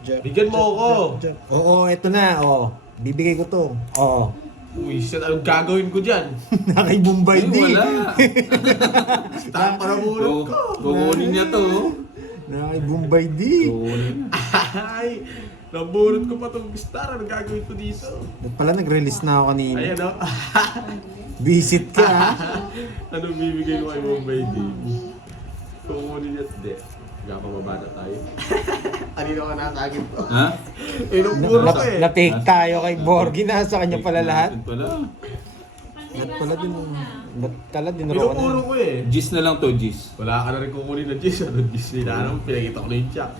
Jack, Bigyan mo ako. Jack. Oo, eto na. Oo. Bibigay ko to. Oo. Uy, shit. Anong gagawin ko dyan? Nakay Bombay Ay, din. wala. Stop para bulot ko. Kukunin niya to. Nakay Bombay din. Kukunin. Ay, nabulot ko pa itong star. Anong gagawin ko dito? Pala nag-release na ako kanina. Ayan o. Visit ka ha. Anong bibigay mo kay Bombay din? Kukunin niya. Hindi. Pababa na tayo. Kanina ka nasa akin to. Ha? Eh, nung puro ko eh. Na-take tayo kay Borgie. Nasa kanya pala lahat. Pala. Ba't pala din, ba't pala din Pinupuro ko eh. Gis na lang to, Gis. Wala ka na rin kukunin na Gis. Ano Gis? Hinahanap mo, pinakita ko na yung check.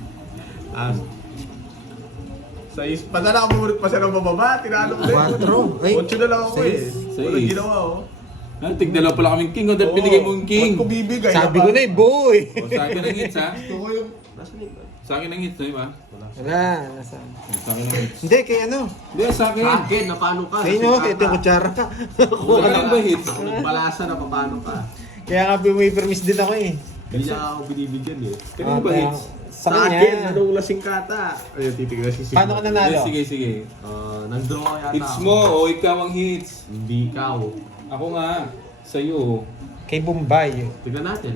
Padala ka bumunot pa siya ng bababa, tinalo ko Ay, 8 na lang ako eh. Sais. Walang ginawa oh. Tigdala pala kaming king. Dahil binigay mo yung king. Ba't ko bibigay? sabi ko na boy! O, sa akin ang hits, ha? Gusto ko yung... Nasaan yung... Sa akin ang hits, di ba? Wala, nasaan? Sa akin ang hits. Hindi, kay ano? Hindi, sa akin. Sa akin, na paano ka? Kay nyo, ito yung kutsara. Sa akin ba hits? Ako nagbalasa na paano ka. Kaya nga may permis din ako eh. Hindi niya ako binibigyan eh. Kanino ba hits? Sa akin, kanya. anong lasing kata? Ayun, titignan si Sigma. Paano ka nanalo? Sige, sige. Nag-draw yata Hits ako. mo, o ikaw ang hits. Hindi ikaw. Ako nga. Sa'yo. Kay Bombay. Tignan natin.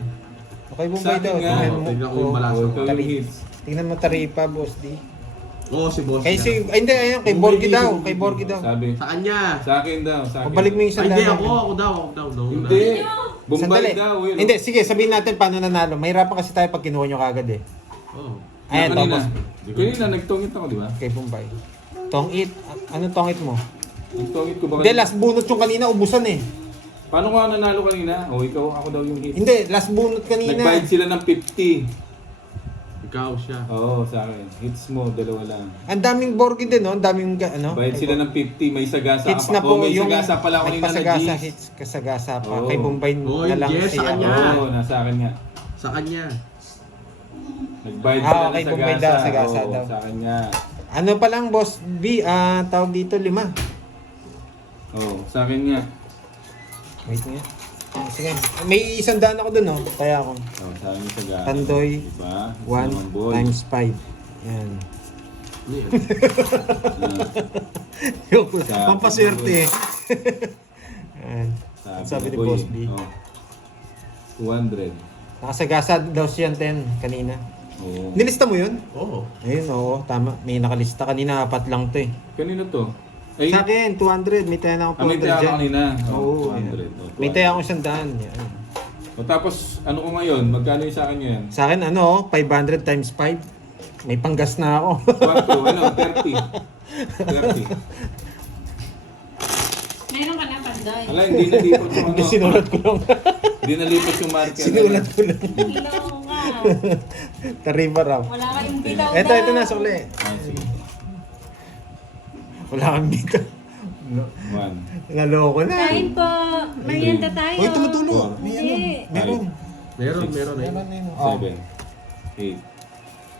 Okay, Bombay Sa akin daw. nga. Tignan ko yung O, malasa. ikaw yung Tari. hits. Tingnan mo taripa, boss D. Oo, si boss. Kay niya. si, ay hindi, ayun, kay Borgie daw. Kay Borgie daw. Sabi. Sa kanya. Sa akin daw, sa akin. Pabalik mo yung Ay, isang hindi daan. ako daw. Hindi. Bombay Sandali. daw. Yun. Hindi, sige, sabihin natin paano nanalo. Mahirapan kasi tayo pag kinuha nyo kagad eh. Oo. Ayan, Kanina. tapos Kanina, nagtongit ako, di ba? kay Bombay. Tongit. Ano tongit mo? Nagtongit ko ba? Hindi, last bunot yung kanina, ubusan eh. Paano ka nanalo kanina? O, ikaw, ako daw yung hits. Hindi, last bunot kanina. Nagbayad sila ng 50. Ikaw siya. Oo, sa akin. Hits mo, dalawa lang. Ang daming Borgie din, no? Ang daming, ano? Bayad sila ng 50, may sagasa Hits ka na pa. po Oh, may yung sagasa pala ako kanina na nagpasagasa, G's. hits, kasagasa pa. Oo. Kay Bombay Oo, na lang yes, sa siya. kanya. Oo, nasa akin nga. Sa kanya. Nagbayad Ah, sila okay, ng Bombay sagasa. daw, sagasa Oo, daw. sa akin nga. Ano pa lang, boss B, tawag dito, 5. Oo, sa akin nga. Wait nga. Sige, may 100 ako dun, no? Kaya ako. Oo, sa akin yung sagasa. Tandoy, Diba? 1 Naman, boy. times 5. Yan. Ano yan? Yung Sabi pampaswerte eh. Yan. Sabi ni boy, Boss B. oh, 200. Nakasagasa daw siya 10 kanina. Oo. Nilista mo yun? Oo. Ayun, oo, tama. May nakalista. Kanina, 4 lang to eh. Kanino to? Ay, Sa akin, 200. May tayo na ako may taya ka kanina. Oo. 200. yan. Oh, 200. May tayo akong 100. Yan. O tapos, ano ko ngayon? Magkano yung sa akin yan? Sa akin, 500 times 5. May panggas na ako. 30. Meron ka na, Pandoy. Ala, hindi nalipot yung ano. Sinulat ko lang. Hindi nalipot yung marker. Sinulat ko lang. Ilaw ka. Tariba raw. Wala ka yung bilaw Ito na, suli. Ah, sige. Wala kang dito. 1. Naloko na. Kain po. Merienda tayo. Uy, tumutulong. Four. May Hindi. Meron. Meron. Meron na yun. Oh. 7, 8,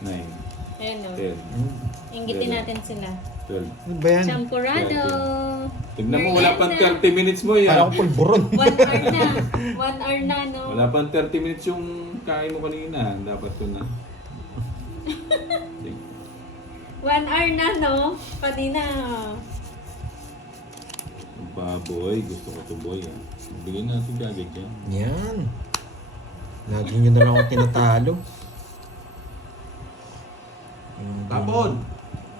9, Ayun o. 10, Inggitin natin sila. 12. Ano ba yan? Champurado. Tignan mo, wala pang 30 minutes mo yan. Kala ko pulburon. 1 hour na. 1 hour na, no? Wala pang 30 minutes yung kain mo kanina. Dapat ko na. 1 hour na, no? Kanina. Baboy, gusto ko to boy. Bigyan natin agad yan. Yan. Lagi nyo na lang ako tinatalo. Tapon.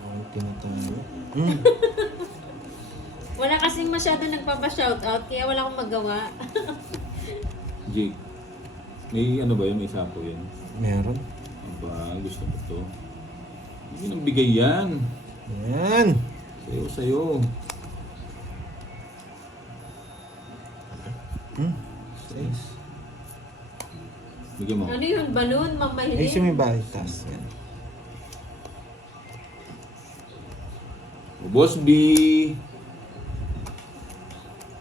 Ako tinatalo. Wala kasing masyado nagpapa-shoutout, kaya wala akong magawa. Jake, may ano ba yun? May sapo yan? Meron. Aba, gusto ko to. Hindi nang bigay yan. Yan. Sa'yo. 6. Bigyan mo. Ano yun? Balloon? Ay, Mamahiling? sumibalitas. Yan. Boss B.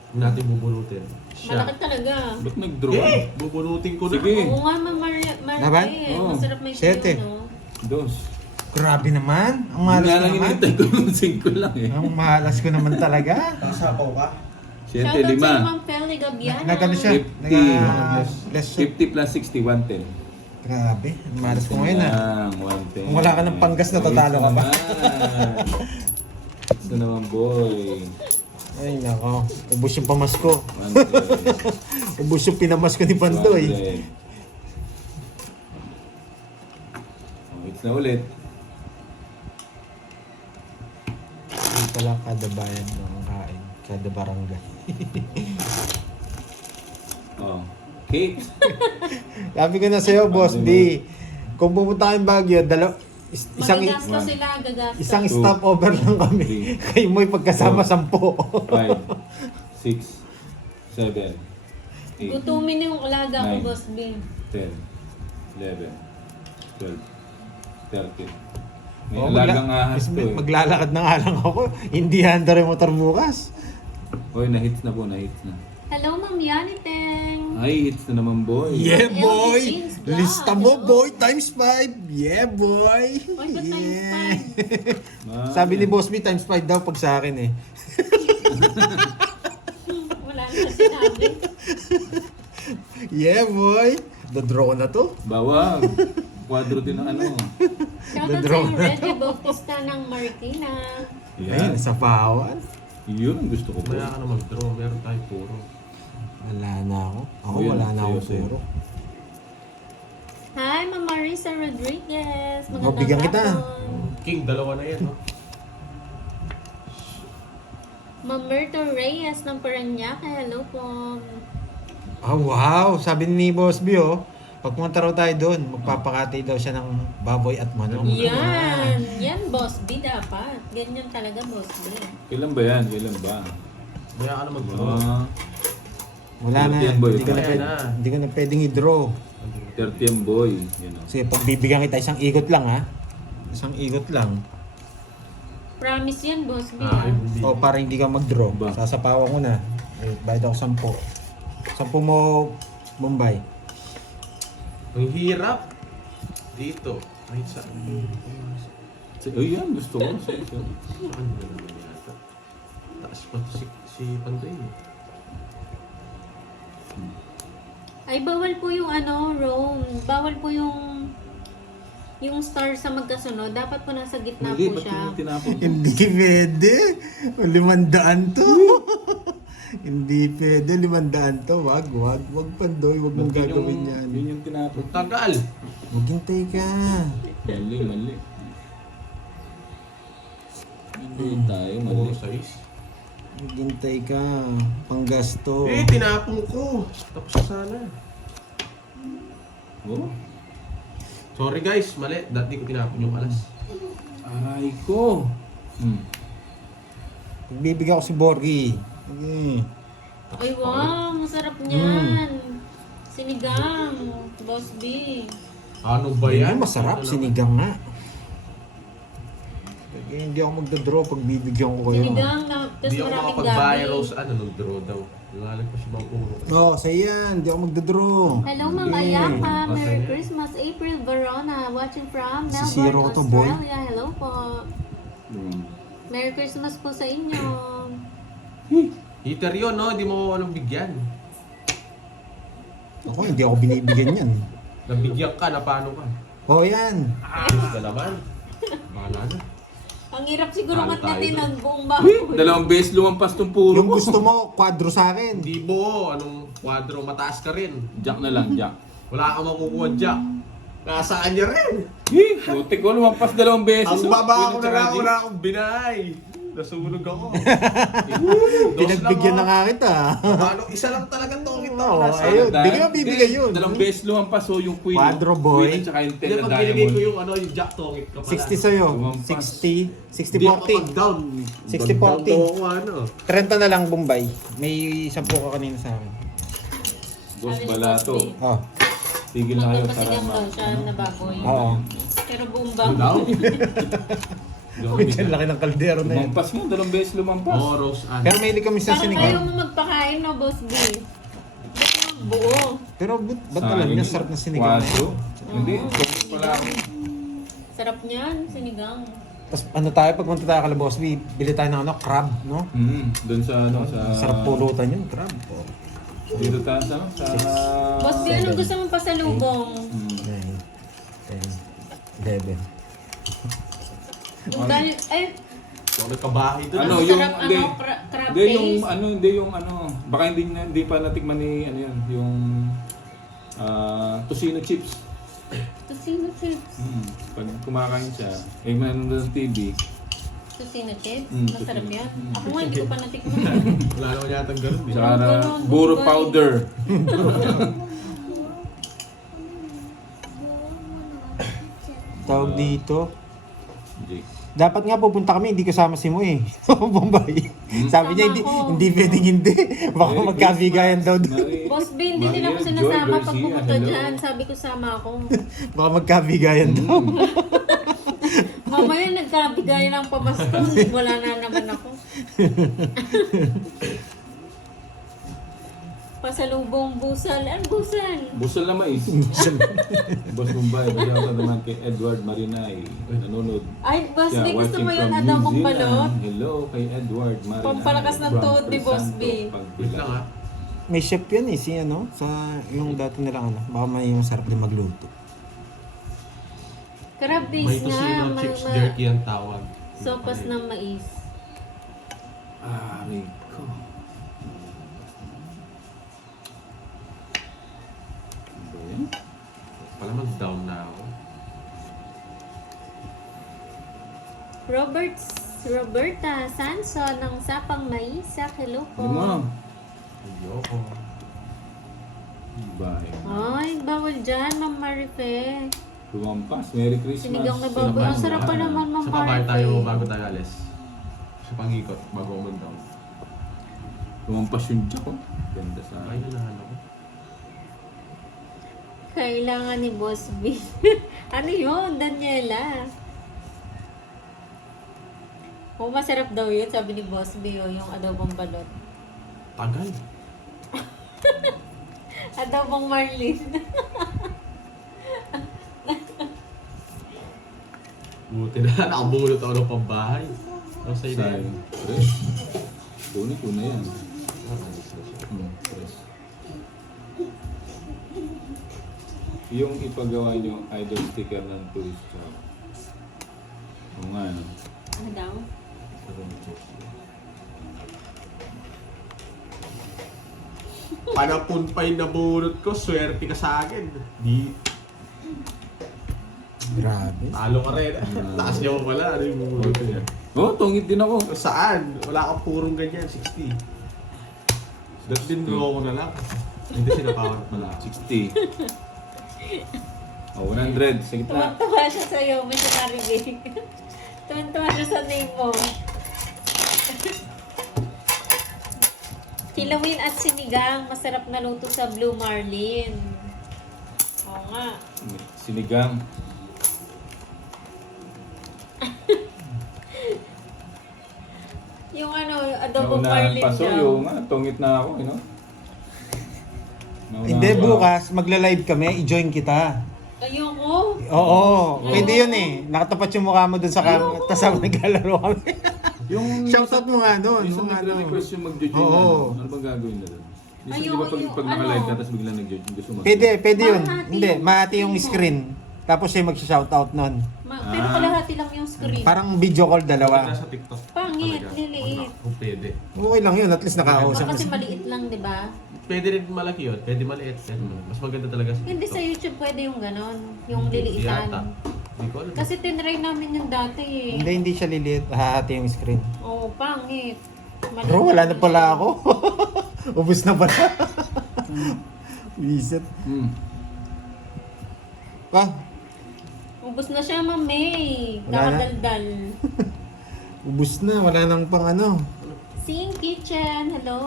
Huwag natin bubunutin. Malaki talaga. Ba't nag-draw? Bubunutin ko na. Sige. Oo nga, Laban? eh. Oo. Masarap may Siyete. sayo, no? Dos. Grabe naman. Ang malas Hindi ko lang naman. inintay ko yung 5 lang eh. Ang malas ko naman talaga. Nakasapaw ka? Siyempre, Shoutout sa 5. Ma'am Feli Gabiana. Nagano siya? 50. Less shot. 50 plus 60, 110. Grabe. Ang malas ko ngayon ah. 110. Kung wala ka ng panggas, natatalo ka ba? Ito naman, boy. Ay nako. Ubus yung pamasko. 110. Ubus yung pinamasko ni Pandoy. 200. Oh, it's na ulit. Hindi pala kada bayan ng kain. Kada barangay. Oh. Cake. Sabi ko na sa'yo, Boss B. Kung pupunta kayong Baguio, isang Magagastos sila, gagastos. isang stopover lang kami. Kayo mo'y pagkasama 10. 5, 6, 7, 8, Gutumin yung alaga ko, Nine. Boss B. 10, 11, 12, 13. May Oh, alagang ahas to eh. maglalakad na nga lang ako. Hindi handa rin motor bukas. Oy, na-hits na po, na-hits na. Hello, Ma'am Yaniteng. Ay, hits na naman boy. Yeah, boy! Jeans Vlog. Lista mo, boy! Times 5! Yeah, boy! Boy, ba't times Ah, Sabi ni Boss B, times 5 daw pag sa akin eh. Wala na sinabi. Yeah, boy! The-draw na to. bawal. Kwadro din ang ano. Shoutout sa drone. yung Reggie Bautista ng Marikina. Ayun, Yan. sa pawan. Yun ang gusto ko po. Kaya ka na mag-draw, meron tayo puro. Wala na ako. Ako Ayun, wala na akong sa'yo, puro. Hi, Ma'am Marisa Rodriguez. Oh, bigyan kita. hapon. King, dalawa na yan, no? Ma'am Myrto Reyes ng Paranaque. Hello po. Ah, wow! Sabi ni Boss B, oh. Pag pumunta raw tayo doon, magpapakati daw siya ng baboy at manok. Yan. Yan, Boss B dapat. Ganyan talaga, Boss B. Kailan ba yan? Kailan ba? Kaya ka na mag-draw. Ah, Wala na. 30 boy. Hindi ko na, Kaya na. hindi ko na pwedeng i-draw. 30 boy. Yan o. Sige, pag bibigyan kita, isang ikot lang, ha? Isang ikot lang. Promise yan, Boss B. Ah, ah. hindi. O, para hindi ka mag-draw. Ba? Sasapawan ko na. Eh, bayad ako 10. 10 mo, Mumbai. Ang hirap. Dito. Ay, saan? Ay, yan. Gusto ko. Sige, sige. Saan na naman yata? Taas pa si Pandoy. Ay, bawal po yung ano, Rome. Bawal po yung star sa magkasunod. Dapat po nasa gitna Hindi, po ba't siya. yung tinapon ko? Hindi pwede. 500 to. Hindi pwede. 500 to. Wag Pandoy. Wag mong Ba't yun gagawin yung- yan. Yun yung tinapon. Tagal. Maghintay ka. Mali. Hindi tayo, mali. Puro size. Maghintay ka. Panggasto. Eh, tinapon ko. Tapos na sana. Oh, Sorry guys, mali. Dati ko tinapon yung alas. aray ko. Bibigyan ko si Borgie. Okay. Ay, wow. Masarap niyan. Sinigang. Boss B. Ano ba Yan, yan? masarap. Ano Sinigang nga. Eh, hindi ako magda-draw pag bibigyan ko kayo. Sinigang na, tapos Hindi ako maraming makapag-viral gabi. sa ano, nag-draw daw. Lalag pa si Bang Puro. Oo, sa yan. Hindi ako magda-draw. Hello, Ma'am Okay. Ayaka. Merry Okay. Christmas. April Verona. Watching from Si Melbourne, Zero to, boy. Australia. Hello po. Merry Christmas po sa inyo. Heater yun, no? Hindi mo walang bigyan. Ako, hindi ako binibigyan yan. Nabigyan ka, na paano ka? Oo, yan. Ayos ka naman. Bahala na. Ang hirap siguro Talo matnatin tayo. ng buong baboy. Dalawang beses lumampas tong puro Yung ko. gusto mo, kwadro sa akin. Hindi mo, anong kwadro, mataas ka rin. Jack na lang, Jack. Wala kang makukuha, Jack. Nasaan niya rin? Putik ko, lumampas dalawang beses. Ang oh. baba ko na lang, Tragic. wala akong binay. Nasunog ako. Pinagbigyan na nga kita. Paano? Isa lang talaga to. Ito, Oo, nasa. ayun. Dahil- Bigyan mo, bibigay yun. Dalawang beses lumampas, so yung queen. Quadro boy. Queen at saka yung 10 Hindi, na pag binigay ko diamond. yung ano, yung Jack Tongit ka pala. 60 sa'yo. Lumampas. 60. Hindi ako 60-40. pag-down. 60-40. Pag-down daw ako, ano. 30 na lang, Bombay. May 10 ka kanina sa akin. Boss Sabi ni Balato. Boss B. Oh. Tigil na kayo, Magpapasigang daw sarama. siya na baboy. Oo. Pero buong Ano daw? baboy. Uy, dyan laki ng kaldero na yan. Lumampas nga, dalawang beses lumampas. Oh, Rose Ann. Pero may kami sa Parang ayaw sinigang. mo magpakain, no, Boss B? Buo. Pero ba't alam niya, sarap na sinigang na Quadro? yan. Hindi, focus pala ako. Sarap niyan, sinigang. Tapos ano tayo, pagpunta tayo kala Boss B, bili tayo ng ano, crab, no? Doon sa ano, sa... Sarap pulutan yun, crab. Oh. Dito tayo sa... Boss B, anong gusto mong pasalubong? 9, 10, 11. Yung dahil, ay, So, nagkabahay doon. Ano, Ang yung... sarap, Hindi, ano, crab hindi yung paste. ano, hindi yung ano... Baka hindi pa natikman ni ano yun, yung... tocino chips. Tocino chips. Pag kumakain siya, eh manonood ng TV, Tocino chips? Mm, Masarap tocino. yan. Ako nga, hindi ko pa natikman. Wala naman yata ganun. Eh. saka Ganun, buro ganun. powder. Tawag dito. Jake. Dapat nga pupunta kami, hindi kasama si Mo eh. Bombay. Sabi niya, hindi pwedeng hindi. Baka Merry magkabigayan daw Christmas, doon. Mari- Boss B, hindi nila ako Maria sinasama Joy pag Garcia, pumunta hello. dyan. Sabi ko sama ako. Baka magkabigayan daw. Mamaya nagkabigay ng pamasko. Wala na naman ako. Pasalubong busal. Ano busal? Busal na mais. Boss Mumbai, magandang naman kay Edward Marinay. Nanonood. Ay, Boss B, Siya, gusto watching mo yun from adamong New balot? Zealand. Hello kay Edward Marinay. Pampalakas ng from tuhod ni Boss B. Crisanto, Wait Pagpila. lang ha. May chef yan eh, si ano, sa yung dati nilang ano. Baka may yung sarap din magluto. Crab May days nga. tosino chips jerky ang tawag. Sopas ng mais. Ah, Rico. Ano ba yan? Pala mag-down na ako. Roberta Sanso ng Sapang Maisa. Hello po. Ano mo? Ayoko. Bye. Ay, bawal dyan, Ma'am Marife. Lumampas. Merry Christmas. Sinigang na baboy. Ang sarap pa naman, Ma'am Sa pabayad tayo Marife. bago tayo alis. Sa pag-ikot, bago ako mag-down. Lumampas yung jack, oh. Ganda sa Ay, nalahan ako. Kailangan ni Boss B. Ano yun, Daniela? Oh, masarap daw yun, sabi ni Boss B, oh, yung adobong balot. Tagal. Adobong marlin. Buti na, nakabulot ako ng pambahay. Ano sa'yo na yan? Fresh. Tunay ko na yan. Fresh. Yung ipagawa nyo idol sticker ng tourist shop. Oo nga, no? Ano daw? Panapun pa yung nabulot ko, swerte ka sa akin. Di, Grabe. talo ka rin. Taas niya mo pala, ano yung bubulot niya? Oo, tungit din ako. Saan? Wala kang purong ganyan, 60. Dati din ko na lang. Hindi sinapawag pala. 60. Oh, 100 sa gitna. Tuwan-tuwa siya sa'yo, missionary babe. Tuwan-tuwa siya sa name mo. Kilawin at sinigang, masarap na luto sa Blue Marlin. Oo nga. Sinigang. Yung ano, adobong Naunahan Marlin pa. So, daw. yung nga, tungit na ako, you know? Naunahan Hindi, pa. bukas, magla-live kami, i-join kita. Ayoko. Oo, pwede yun eh. Nakatapat yung mukha mo dun sa camera, tapos ako naglalaro kami. Yung Shoutout mo nga doon. Isang Yung ano. nagre-request yung mag-join Oo. na. Ano bang gagawin na doon? Minsan, di ba Ayoko pag, yung pag ano. naka-live ka, tapos biglang nag-join, gusto mo? Pwede yun. Mahati Hindi, yung mahati yung screen screen. Tapos siya mag-shoutout nun. Pero kalahati lang yung screen. Parang video call dalawa. Nasa TikTok. Pangit, Talaga. liliit. Kung pwede. Okay lang yun, at least nakakausap mo Kasi siya. maliit lang, di ba? Pwede rin malaki yun. Pwede maliit. Mas maganda talaga sa Hindi sa YouTube pwede yung ganon. Yung liliitan. Yata. Hindi ko alam. Kasi tinry namin yung dati eh. Hindi siya liliit, hahati yung screen. Oo, pangit. Maliit Bro, wala na lang pala yun. ako. Ubus na pala. Visit. Hmm. Pa, Ubus na siya, Ma'am May. Wala na. Kakadaldal. ubus na, wala nang pang ano. Sing Kitchen, hello.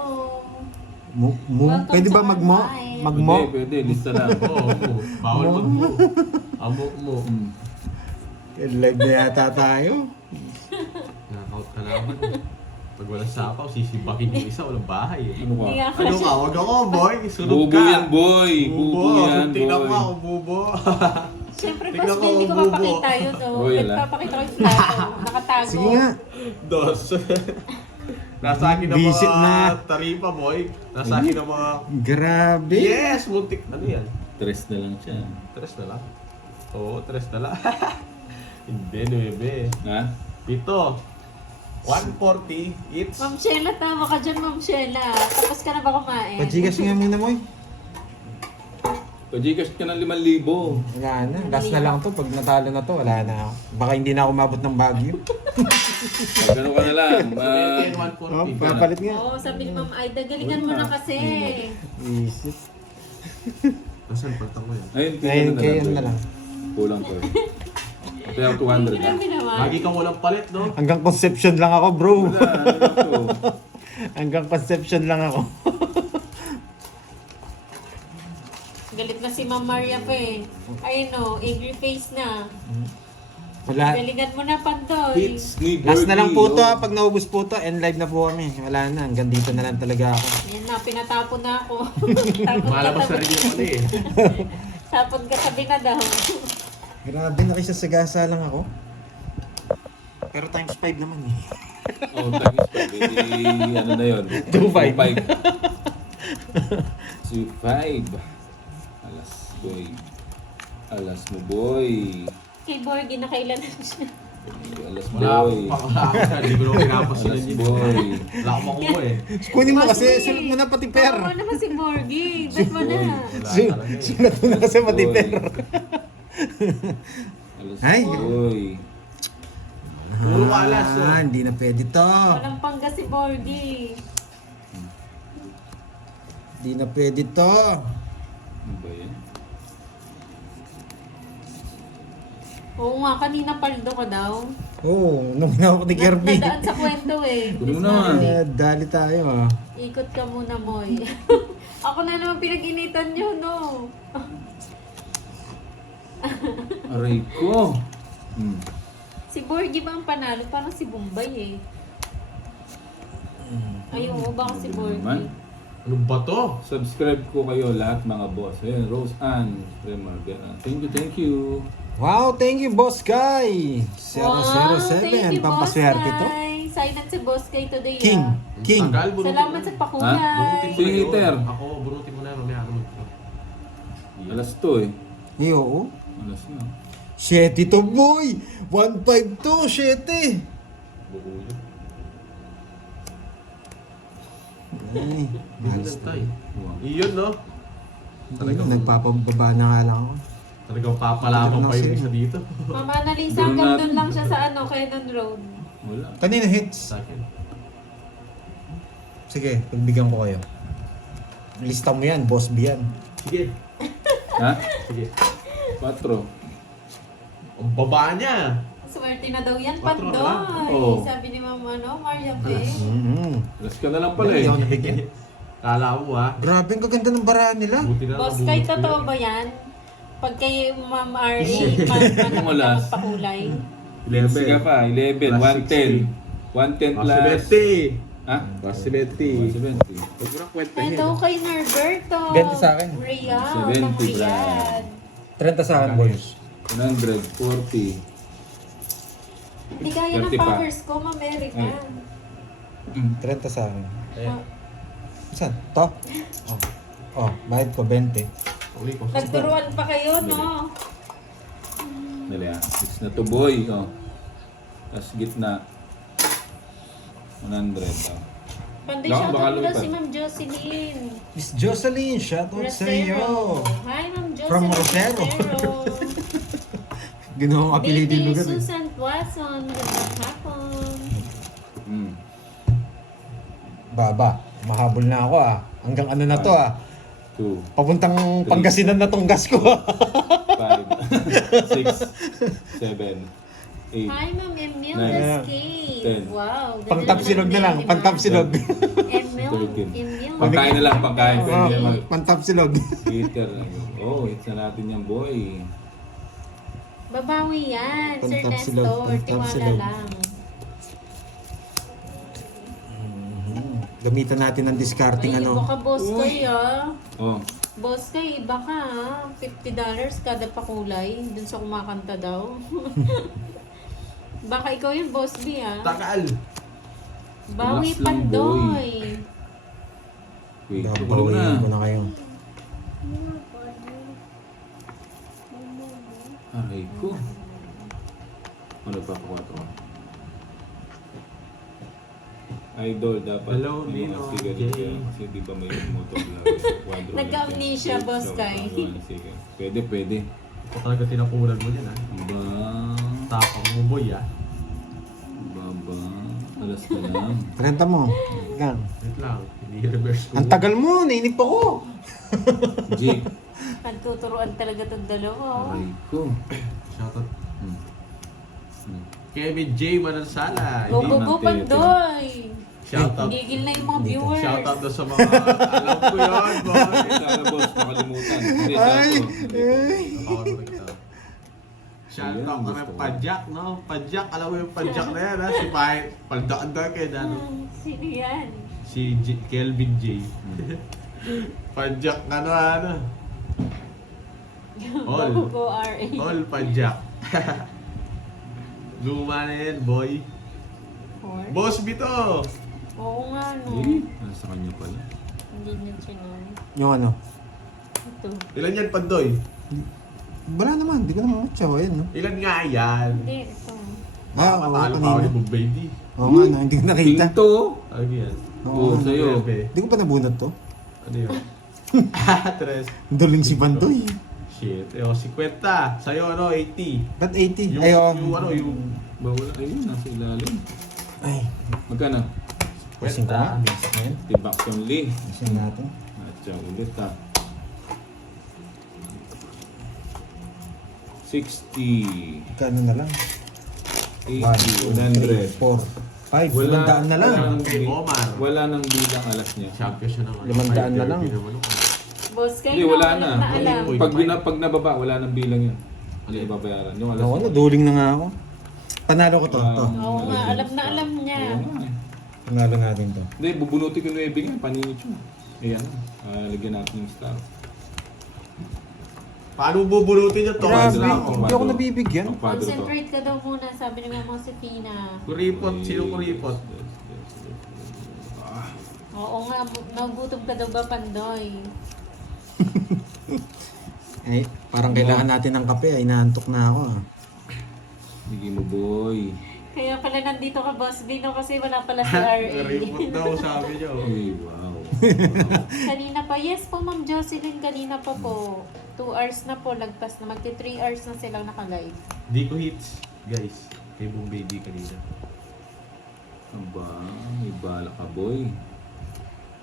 Welcome Pwede ba to our magmo? live. Magmo? Pwede, lista lang. Oo, mo. Bawal mag-mo. Amo mo. Hmm. Live na yata tayo. Nakakaut ka naman. Pag walang sapaw, sisibakin yung isa, walang bahay eh. Ano ka? Hindi nga Ano kasi. ka? Huwag ako, boy. Sunod Bubo ka. yan, boy. Bubo yan, Tingnan boy. mo ako, bubo. Siyempre, Tignan Boss, ko, hindi ko bubo. papakita yun. Oh. Royal, ah. Papakita ko yung tago. Nakatago. Sige nga. Dos. Nasa akin ang Visit mga na. taripa, boy. Nasa akin ang mga... Grabe. Yes! Muntik. Ano yan? Tres na lang siya. 3 na lang. Oo, 3 na lang. Hindi, 9. Ha? Ito. 140 each. Ma'am Sheila, tama ka dyan, Ma'am Sheila. Tapos ka na ba kumain? Pajigas nga muna mo eh. Pajikas ka ng 5,000. Wala na. Last na lang to. Pag natalo na to, wala na ako. Baka hindi na ako mabot ng Baguio. Gano'n ka na lang. Oh, 140. papalit nga. Oo, sabi ni Ma'am Aida, galingan mo na kasi. Visit. Nasaan pagtang ko yan? Ayun, Ayun, na kayo boy. na lang. Kulang ko. Kaya 200. Grabe naman. Lagi kang walang palit, no? Hanggang conception lang ako, bro. Wala, ano to? Hanggang conception lang ako. Galit na si Ma'am Maria pa eh. Ayun o, angry face na. Wala. Galingan mo na, Pandoy. It's me, Last na lang po to Birdie, ha. Pag naubos po to, end live na po kami. Wala na. Hanggang dito na lang talaga ako. Yan na, pinatapon na ako. Tapon Malabas na katabi. rin yung ano eh. Tapon katabi na daw. Grabe, nakisasagasa lang ako. Pero times 5 naman eh. Oh, tagis pa. Hindi, ano na yun? 2.5. 2.5. Alas, boy. Alas mo, boy. Kay Borgie, nakailan na siya. Alas, Wala boy. akong pakakaka. Hindi ko naman pinapasilan Alas, yun. boy. Wala akong makuha eh. Kunin mo kasi, Borgie. sulat mo na pati per. Oo naman si Borgie. Ba't mo na? Wala talaga eh. Sulat mo na kasi pati per. Alas, Ay. boy. Puro alas, oh. Hindi na pwede to. Walang pangga si Borgie. Hindi na pwede to. Ano ba yan? Oo nga, kanina paldo ka daw. Oo, nung hinawak ni Kirby. Nadaan sa kwento eh. Kunin mo naman. Dali tayo ah. Ikot ka muna, Moy. Ako na naman pinag-initan nyo, no? Aray ko. Si Borgie ba ang panalo? Parang si Bombay eh. Ayun, baka si Naman. Borgie. Ano ba to? Subscribe ko kayo lahat mga boss. Ayan, Rose Ann. Thank you, thank you. Wow, thank you, Boss Guy. Wow, thank 007, you, pampaswerte Boss to. Guy. Silent si Boss Guy today, King, ah. King. Tagal, bunutin Salamat mo. sa Ha? pakulay. Bunutin mo Si na yun. Hater. Ako, bunutin mo na. Mamaya ano mo. Alas to eh. Oo. Alas na. 7 to boy. 1.5 to, 7. Buko yun. Ay, Bilis tayo. Wow. Iyon, no? talagang nagpapababa na nga lang ako. Talagang papalaman pa yung isa dito. Mama Annalisa, hanggang doon lang siya sa ano, Canon Road. Wala. Kanina hits. Sa akin. Sige, pagbigyan ko kayo. Lista mo yan, Boss B yan. Sige. Ha? Sige. 4. Ang baba niya. Swerte na daw yan, Patro na lang. Pandoy. Oo. Sabi ni Mama, no, Maria Pe. Alas ka na lang pala eh. Hindi ako nabigyan. Kala mo ha. Grabe, ang kaganda ng barahan nila. Buti na Boss, nabunot kahit ko totoo yun. ba yan? Pag kay Ma'am RA, Wala. magpakulay. 11 ka pa. 11. Plus 110. 110 plus. Possibility. Ha? Possibility. 170. Huwag mo na kwenta Hello kay Norberto. 20 sa akin. Riyadh. 70 ng Riyadh. 30 sa akin, boys. 140. Hindi kaya ng 30 pa. powers ko, Ma'am Erica. 30 sa akin. Ayan. Saan? To? Oh, bayad ko 20. Uli ko. Nagturuan pa kayo, no? Dali ah. 6 na to boy. Oh. Tapos gitna. 100. Oh. Panday Baka shoutout mo daw lumipad. si Ma'am Jocelyn. Miss Jocelyn, shoutout sa iyo. Hi, Ma'am Jocelyn. From Rosero. Ginawang apelidin Baby lugar. Susan Watson. Magandang hapon. Baba, mahabol na ako ah. Hanggang ano na to ah. 2, Papuntang Pangasinan na tong gas ko ah. 5, 6, 7, 8. Hi, Ma'am Emil Nine. Escape. 10. Wow. ganda Pangtapsilog na naman lang, din, pantapsilog. Emil. 13. Emil. Pagkain na lang, pagkain. Oh, Pwede naman. pantapsilog. Heater. Oh, hits na natin yan, boy. Babawi yan. Sir Pantapsilog, Nestor. Tiwala pantapsilog. lang. Gamitan natin ng discarding Ay, ano. baka boss kayo ah. Oh, Boss kay baka $50 kada pakulay dun sa kumakanta daw. Baka ikaw yung boss B ah. Takal. Bawi Relax lang, Pandoy. wait. Tulog Babawiin ko na. na kayo. Aray ko. Ano pa pa 4? Idol, dapat Hello, may mga Lino, sigarilyo. Jay. Kasi di ba may motor na quadro. Nagka-amnesia, Boss Kai. Pwede, pwede. Ito talaga tinapunan mo yan ha. Ba, Tapang mo boy ha. baba, alas na lang. Renta mo. Gang. Wait lang. Hindi reverse ko. Ang tagal mo, nainip ako. Jake, Nagtuturuan talaga itong dalawa. oh. aray ko. Shoutout. Kevin J. Manansala. Go, go, Hindi go, natin. Pandoy! Shoutout. Gigil na yung mga viewers. Shoutout na sa mga alam ko yun, boy. Sana boss, nakalimutan. Hindi, Ay! sakto. Shoutout na Ayan, ng gusto ko. Pajak, no? Pajak, alam mo yung Pajak na yan, ha? Si Pai, Paldaan kay ano? Sino yan? Si Kelvin J. Pajak, ano? All. Go, go, RA. All Pajak. Luma na yan, boy. Four? Boss Bito! Oo nga, no. Eh, nasa kanya pala. Hindi na chinon. Yung ano? Ito. Ilan yan, Pandoy? Wala naman, di ko naman matsawa yan, no? Ilan nga yan? Hindi, ito. Ah, oo, Matalo pa ako kanina. ni Bombay D. Oo nga, no? Hindi ko nakita. Pinto. Ano yan? Oo, sa'yo. Hindi ko pa nabunot to. Ano yun? Tres. Duling si Bantoy. Shit. Eh, 50. Sa'yo, ano, 80. Ba't 80? Yung, Ay, oo. yung ano, yung... Bawal. Ayun, nasa ilalim. Ay, Magkano? kasing ko nga. Bilis na yan. Tibak only. Kasing natin. At siya ulit ha. 60. Kano na lang? 80. 1, 2, 3, 4, 5. Limandaan na lang. Wala nang, Kay Omar. wala nang bilang alas niya. Champion siya naman. 500 na lang. Boss, kayo Hindi, wala na. alam na alam. Uy, Pag nababa, wala nang bilang yun. Hindi ibabayaran. Yung alas Ako na, duling na nga ako. Panalo ko to. Ah. to. Oo nga, alam na alam niya. Oo nga eh. Panalo natin to. Hindi, bubunutin ko na ibigay. Paninit yun. Ayan. Lagyan natin yung star. Paano bubunutin yung Grabe, toys na ako? hindi ako nabibigyan. Ang father to. Concentrate ka daw muna, sabi ni Mama Josefina. Kuripot, sino kuripot? Oo nga, nagutom ka daw ba, Pandoy? Ay, parang kailangan natin ng kape. Ay, naantok na ako. Ah. Sige mo, boy. Kaya pala nandito ka, Boss Bino, kasi wala pala si RA. Kuripot daw, sabi niyo. Ay, wow. Kanina pa, yes po, Ma'am Jocelyn, kanina pa po. 2 hours na po, lagpas na. Magti 3 hours na silang naka-live. Di ko hits, guys. Kay Bombay D kanina. Aba, may bala ka, boy.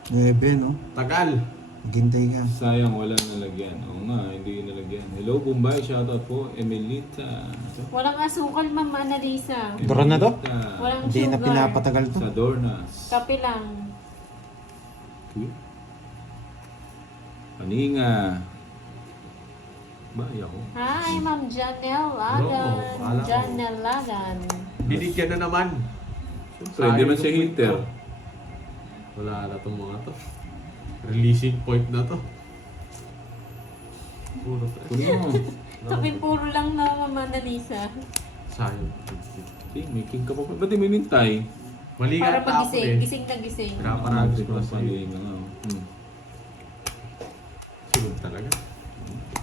9, no? Tagal. Gintay ka. Sayang, walang nalagyan. Oo nga, hindi nalagyan. Hello, Bombay. Shoutout po. Emilita. Walang asukal, Ma'am Annalisa. Dura na to? Emilita. Walang Hindi na sugar. pinapatagal to. Sa Dornas. Kape lang. Paninga. Bay ako. Hi, Ma'am Janelle Lagan. Oo, wala ko. Janelle Lagan. Binigyan na naman. Siyempre, hindi man siya hinter. Wala na itong mga to. Releasing point na to. Puro fresh. Kunin mo. Kape puro lang na, Ma'am Annalisa. Sayang. Okay, may king ka pa. Ba't di minintay? Mali Para nga tapon pagising, eh. gising na gising. Pinaparagos ko na sa'yo. Paninga nga. Sunod talaga.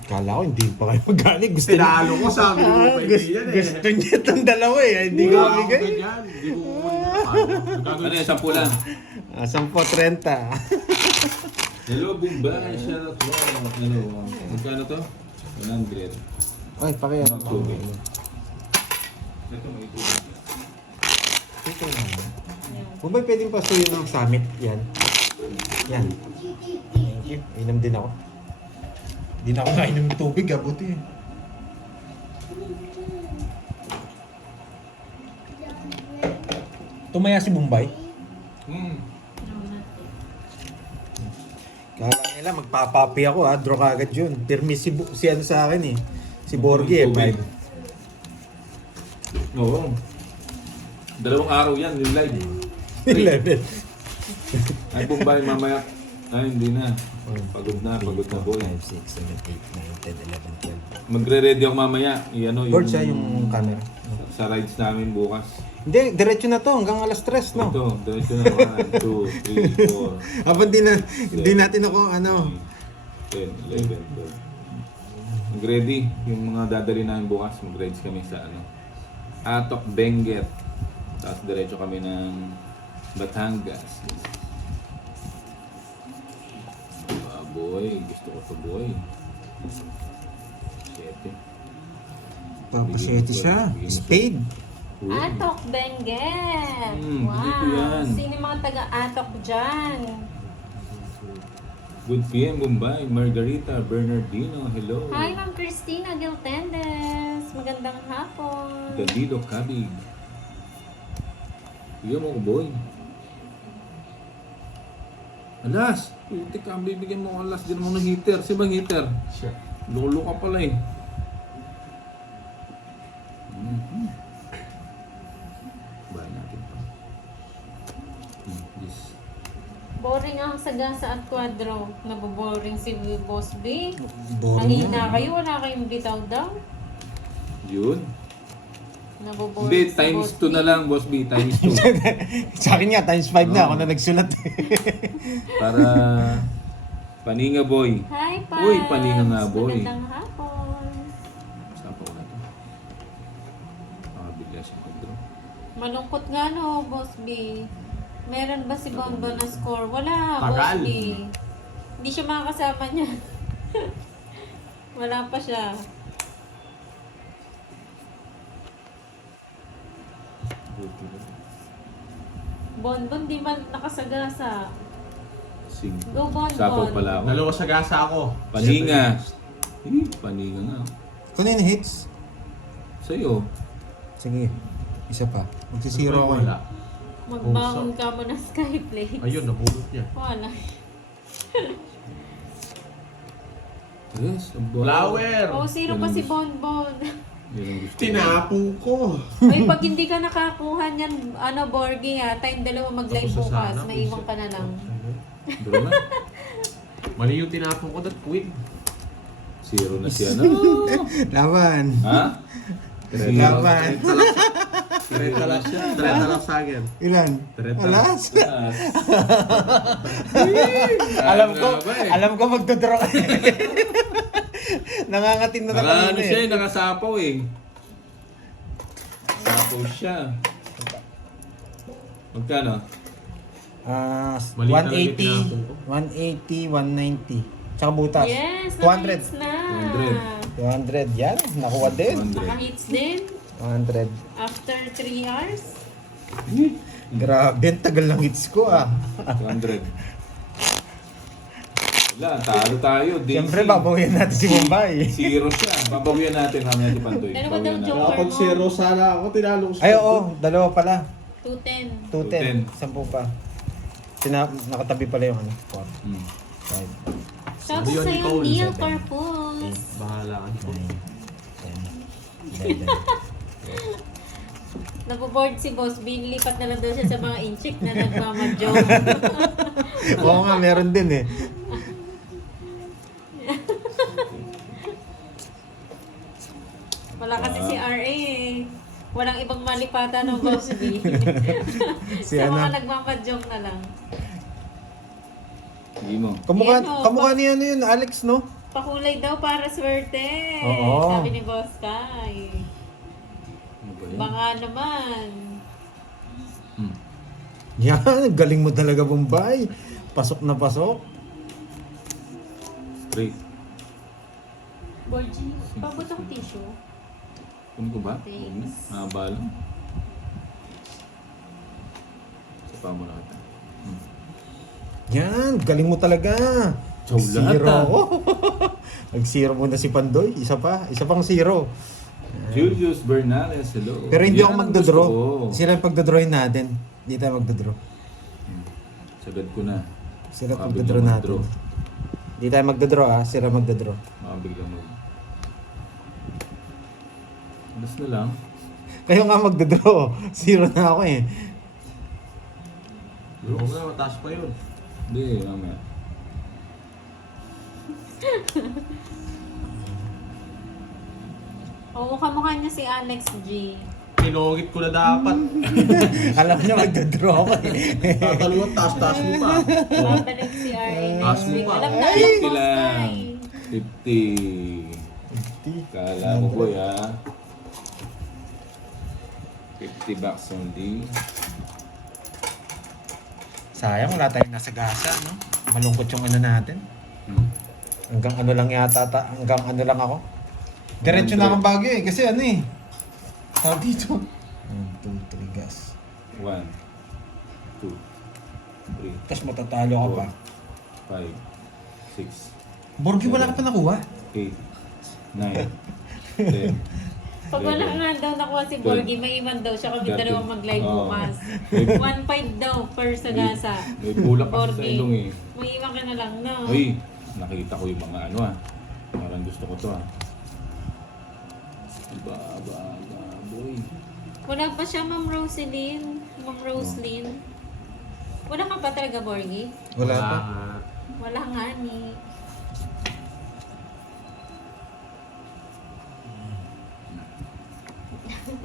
Kala ko hindi pa kayo magaling. Gusto niya. Tinalo ko, sabi mo pa hindi yan eh. Gusto niya itong dalawa eh. Hindi ko Wala akong mabigay. ganyan. Hindi ko Ano yan, 10 lang. 10.30. Hello, Bombay. Shoutout po. Ano, magkano to? 100. Ay, pakiyan. Tubig. Ito, may tubig. Kung ba pwedeng pasuyin ng summit? Yan. Yan. Thank you. Inom din ako. Hindi na ako nainom ng tubig, buti eh. Tumaya si Bombay. Kala nila magpapapi ako ha, draw kagad yun. Pirmi si ano sa akin eh. Si Borgie eh, 5. Oo. 2 araw yan, yung live. 11. Ay, Bombay, mamaya. Ay, hindi na. Pagod na boy. 5, 6, 7, 8, 9, 10, 11, 12. Magre-ready ako mamaya. I-ano, Board siya yung camera. sa rides namin bukas. Hindi, diretso na to hanggang alas 3, no? Ito, diretso na. 1, 2, 3, 4, Habang hindi natin ako ano. 10, 11, 12. Mag-ready. Yung mga dadali namin bukas, mag-rides kami sa ano. Atok Benguet. Tapos diretso kami ng Batangas. Boy, gusto ko to boy. 7. Papasyete siya. Spade. Atok Benguet! hindi ko yan. Wow! Sino yung mga taga-atok dyan? Good PM, Bombay. Margarita Bernardino, hello. Hi, Ma'am Christina Giltendes! magandang hapon. Gandilo, kabig. Bigyan mo ko, boy. Alas! Putik ka, bibigyan mo ko alas. Di naman ng heater. Sino bang heater? Siya. Lolo ka pala eh. Bahay natin pa. This. Boring ang sagasa at kwadro. Naboboring si Boss B. Boring Mahina kayo, wala kayong bitaw daw. Yun. Naboboring Hindi, si times Boss 2 na B. lang, Boss B. Times 2. Sa akin nga, times 5 na. Ako na nagsulat. Para paninga boy. Hi, Pabs. Uy, paninga nga, boy. Magandang hapon. Sapa ko na ito. Nakabigla siya mag-draw. Malungkot nga no, Boss B. Meron ba si Bonbon na score? Wala, Tagal. Boss B. Hindi siya makakasama niya. Wala pa siya. Bonbon, di man nakasagasa. Sing. Go, Bonbon. Sapaw pala ako. Dalawa sa gasa ako. Paninga. Paninga nga. Kunin hits. Sa'yo. Sige, isa pa. Magsisiro ako. Wala. Magbangon ka mo ng Skyplay. Ayun, nabulot niya. Wala. Yes, ang boy. Flower! Oh, zero pa si Bonbon. Yan ang gusto ko. Tinapong ko. Ay, pag hindi ka nakakuha niyan, Borgie ha, tayong dalawa mag-live Tapos bukas. sana, Naiwan ka na lang. Draw na. Mali yung tinapong ko, that queen. Zero na siya na. Laban. Ha? Laban. Treta lang siya. Treta lang sa akin. Ilan? Treta. Alas. Alas. Alam ko magdodraw ka. Nangangatin na Naka, ano kanina siya eh. nakasapaw eh. Sapaw siya. Magkano? Mali talaga yung 180, tinapon ko. 180, 190. Tsaka butas. Yes, 200. naka-hits na. 200. Yan, nakuha din. 100. Naka-hits din. 100. After 3 hours. Grabe, ang tagal ng hits ko ah. 200. Wala, talo tayo. Daisy. Siyempre, babawian natin si Mumbai. Zero siya. Babawian natin mamaya si Pandoy. Dalawa daw Babawian natin. joke. Kapag zero sana ako, tinalo ko siya. Ay, oo, dalawa pala. 210. 210. 10 pa. Nakatabi pala yung ano. 4, Hmm. 5, Shout out Yun, sa'yo, ikaw, Neil seven. Carpus. Bahala ka dito. 9, 10, 11. Naboboard si Boss B. Lipat na lang daw siya sa mga inchik na nagmamadyo. Oo nga, meron din eh. Wala kasi si RA eh. Walang ibang malipatan ng Boss B. Si sa ano? mga nagmamadyong na lang. Hindi mo. Kamukha, Yan, oh, kamukha ni ano yun, Alex, no? Pakulay daw para swerte. Oo. Sabi ni Boss Kai. Ano ba yan? Baka naman. Hmm. Yan, galing mo talaga, Bombay. Pasok na pasok. Straight. Borgie, pabutang tissue. Kunin ko ba? Thanks. Mahaba lang. Sapa mo na kita. Hmm. Yan, galing mo talaga. Chow lahat, Zero ah. ako. Nag-zero muna si Pandoy. Isa pang zero. Julius Bernales, hello. Pero hindi Yan ako ang magdodraw. gusto ko. Sila yung pagdodrawin natin. Hindi tayo magdodraw. Sagad ko na. Sila Baka pagdodraw biglang natin. mag-draw. Hindi tayo magdodraw ah. Sila magdodraw. Baka biglang mag... Alas na lang. Kayo nga magdodraw. Zero na ako eh. Oo nga, mataas pa yun. Hindi, mamaya. Oo, kamukha niya si Alex G. Pinogit ko na dapat. Alam niya magdodraw ako eh. Tatalungan, taas-taas mo pa. Babalik si RA Taas next mo week. pa. Alam na Ay! alam, 50 Boss lang. Kai. 50. Kala mo po ya. 50 bucks only. Sayang, wala tayong nasa gasa, no? Malungkot yung ano natin. Hmm. Hanggang ano lang yata, hanggang ano lang ako. Diretso na akong Baguio eh, kasi ano eh. Tawag dito. 1, 2, 3, gas. 1, 2, 3, Tapos matatalo ka pa. 5, 6, Borgie, wala ka pa nakuha. 8, 9, 10, Pag wala nga daw nakuha si Borgie, may iwan daw siya kami Dati. dalawang mag-live Oo. bukas. May, 1.5 daw per sagasa. may bulak kasi sa Borgie. ilong eh. May iwan ka na lang, no? Uy, nakita ko yung mga ano ah. Parang gusto ko to ah. Boy. Wala pa siya, Ma'am Roselyn. Ma'am Roslyn. Wala ka pa talaga, Borgie? Wala pa. nga. Wala nga ni.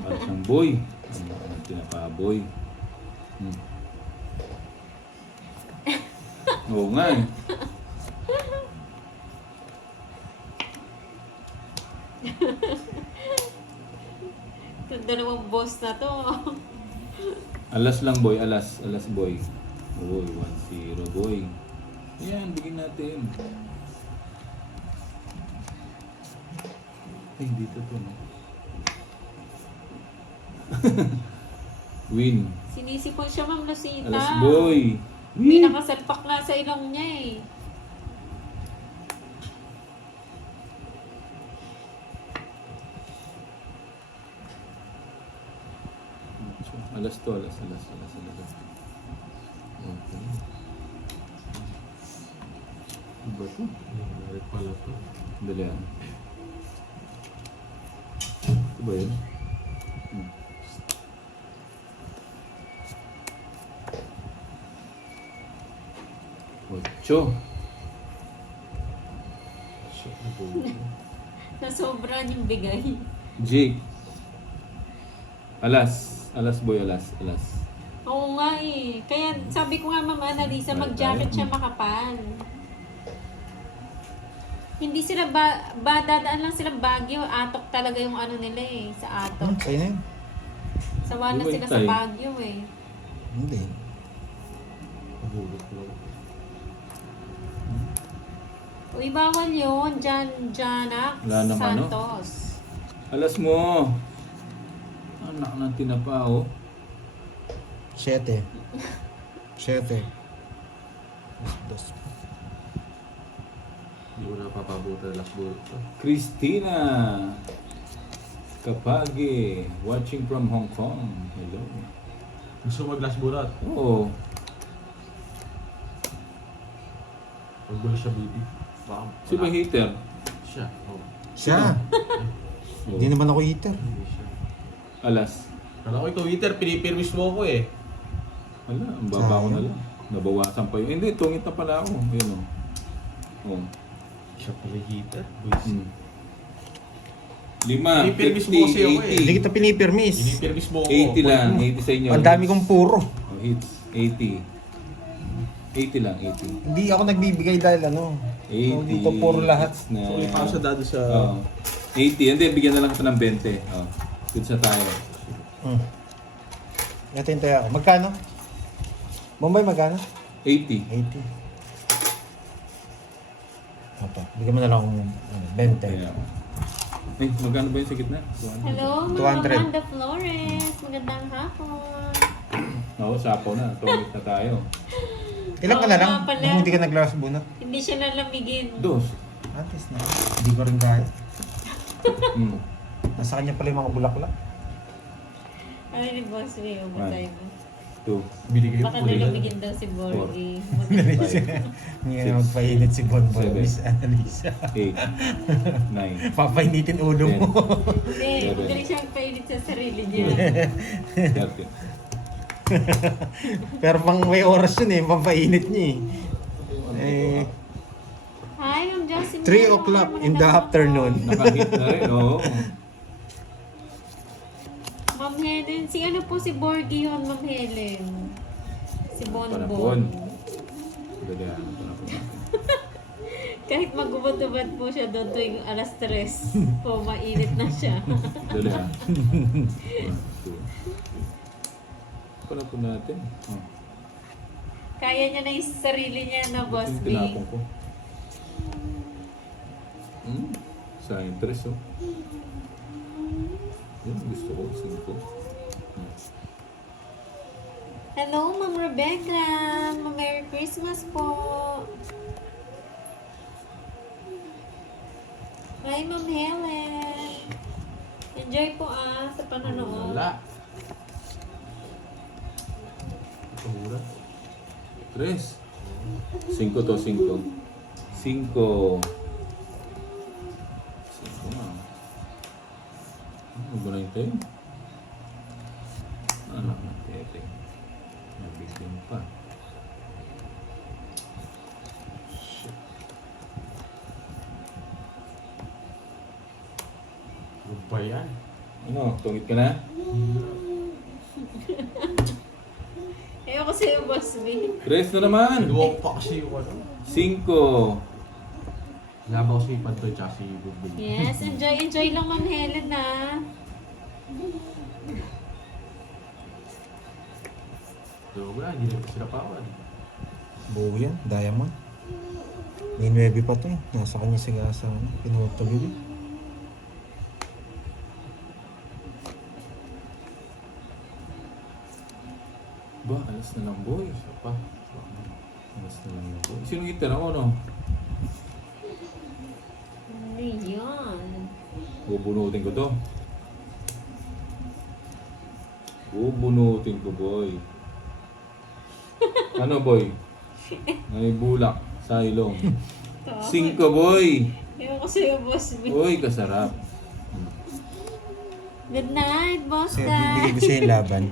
Parang siyang boy. Ano tinapaboy. Hmm. Oo nga eh. Ito, dalawang boss na to. Alas lang boy, alas boy. Boy, 1-0 boy. Ayan, bigyan natin. Ay, dito to no. Win. Sinisipon siya, Ma'am Lucita. Alas boy. May nakasalpak na sa ilong niya eh. Alas to, alas. Okay. Ano ba to? Meron pala to. Dali ah. Ito ba yun? Hmm. Ocho. Shit, nabuo. Nasobran yung bigay. Jake. Alas boy, alas. Oo nga eh. Kaya sabi ko nga, Ma'am Annalisa, mag-jacket siya makapal. Hindi sila dadaan lang sila Baguio. Atok talaga yung ano nila eh. Sa Atok. Sa'yo na yun. Sawa na Di ba sila yung sa tay? Baguio eh. Hindi. Nabulot lang. Uy, bawal yun. Janak Wala naman, no? Santos. Alas mo. Anak ng tinapa, oh. 7. 7. Dos. Hindi mo napapabuta last bullet to. Christina Kapagi, watching from Hong Kong. Hello. Gusto mo mag-last bullet? Oo. Magbulo siya, baby. Baka Si ba hater? Siya. Oh. Siya. Oo. Hindi naman ako eater. Hindi siya. Alas. Kala ko ikaw, Twitter, pinipirmis mo ako eh. Wala, ang baba ko na lang. Nabawasan pa yun. Hindi, tungit na pala ako. Yun o. Oh. Siya pala heater. Hmm. 5, Pinipirmis mo kasi ako Hindi 80. kita pinipirmis. Pinipirmis mo ako. 80 lang, 80 sa inyo. Ang dami kong puro. Oh, hits, 80. 80 lang, 80. Hindi ako nagbibigay dahil ano. 80. So, dito puro lahat. Na, So, may pausa dado sa... Oh, 80. Hindi, bigyan na lang kita ng 20. Oh. Good sa tayo. Natintay ako. Magkano? Bombay, magkano? 80. 80. Ito. Bigyan mo na lang akong 20. Kaya, magkano ba yung sa gitna? Hello, 200. Ma'am Amanda Flores. Magandang hapon. Oo, sapaw na. Tumit na tayo. Ilan ka na lang? Oo nga pala. Kung hindi ka naglawas bunot. Hindi siya nalamigin. Dos. At least na. Hindi ko rin kaya. Hmm. Nasa kanya pala yung mga bulaklak. Ano ni Boss Ray? Umatay mo. 2. Binigay mo Baka po nila. nalamigin daw si Borgie. Hindi nga magpainit si Bonbon. Seven. Miss Annalisa. 8. 9. Papainitin ulo mo. Hindi, hindi rin siya magpainit sa sarili niya. 30. Pero pang may oras yun eh. Pampainit niya eh. Hi, Ma'am Jocelyn. 3 o'clock in the afternoon. Nakahit na rin, oo. Ma'am Helen. Si ano po si Borgie yun, Ma'am Helen? Si Panapon. Bonbon. Gagana, panapon natin. Kahit magubad-ubad po siya doon tuwing alas 3 po, mainit na siya. Dali ah. 1, 2. Panapon natin. Oh. Kaya niya na yung sarili niya na Boss Yung B. tinapon ko. Sa interest, oh. Yun, gusto ko. 5. Hello, Ma'am Rebecca. Merry Christmas po. Hi, Ma'am Helen. Enjoy po sa panonood. Wala. Ito mura. 3. 5 to, 5. 5. 5 na. Ano ba na yung tayo? Ano na, tete. Nabigyan pa. Ano ba yan? Ano, tungit ka na? Ayoko sa'yo, Boss B. 3 na naman! Luwag pa kasi yung ano. 5. Labaw si Pantoy tsaka si Bubul. Yes, enjoy lang, Ma'am Helen, So, wala, hindi na sila pawan. Buo yan, diamond. May 9 pa to eh. Nasa kanya si Gasa. Pinutulog eh. Ba, alas na lang boy. Isa pa. Alas na lang boy. Sino kita na no? Ano yan? Bubunutin ko to. Bubunutin ko boy. Ano boy? May bulak sa ilong. 5 boy. Ayoko sa'yo, Boss B. Uy, kasarap. Good night, Boss Kasi Guy. bibigay ko siya yung laban.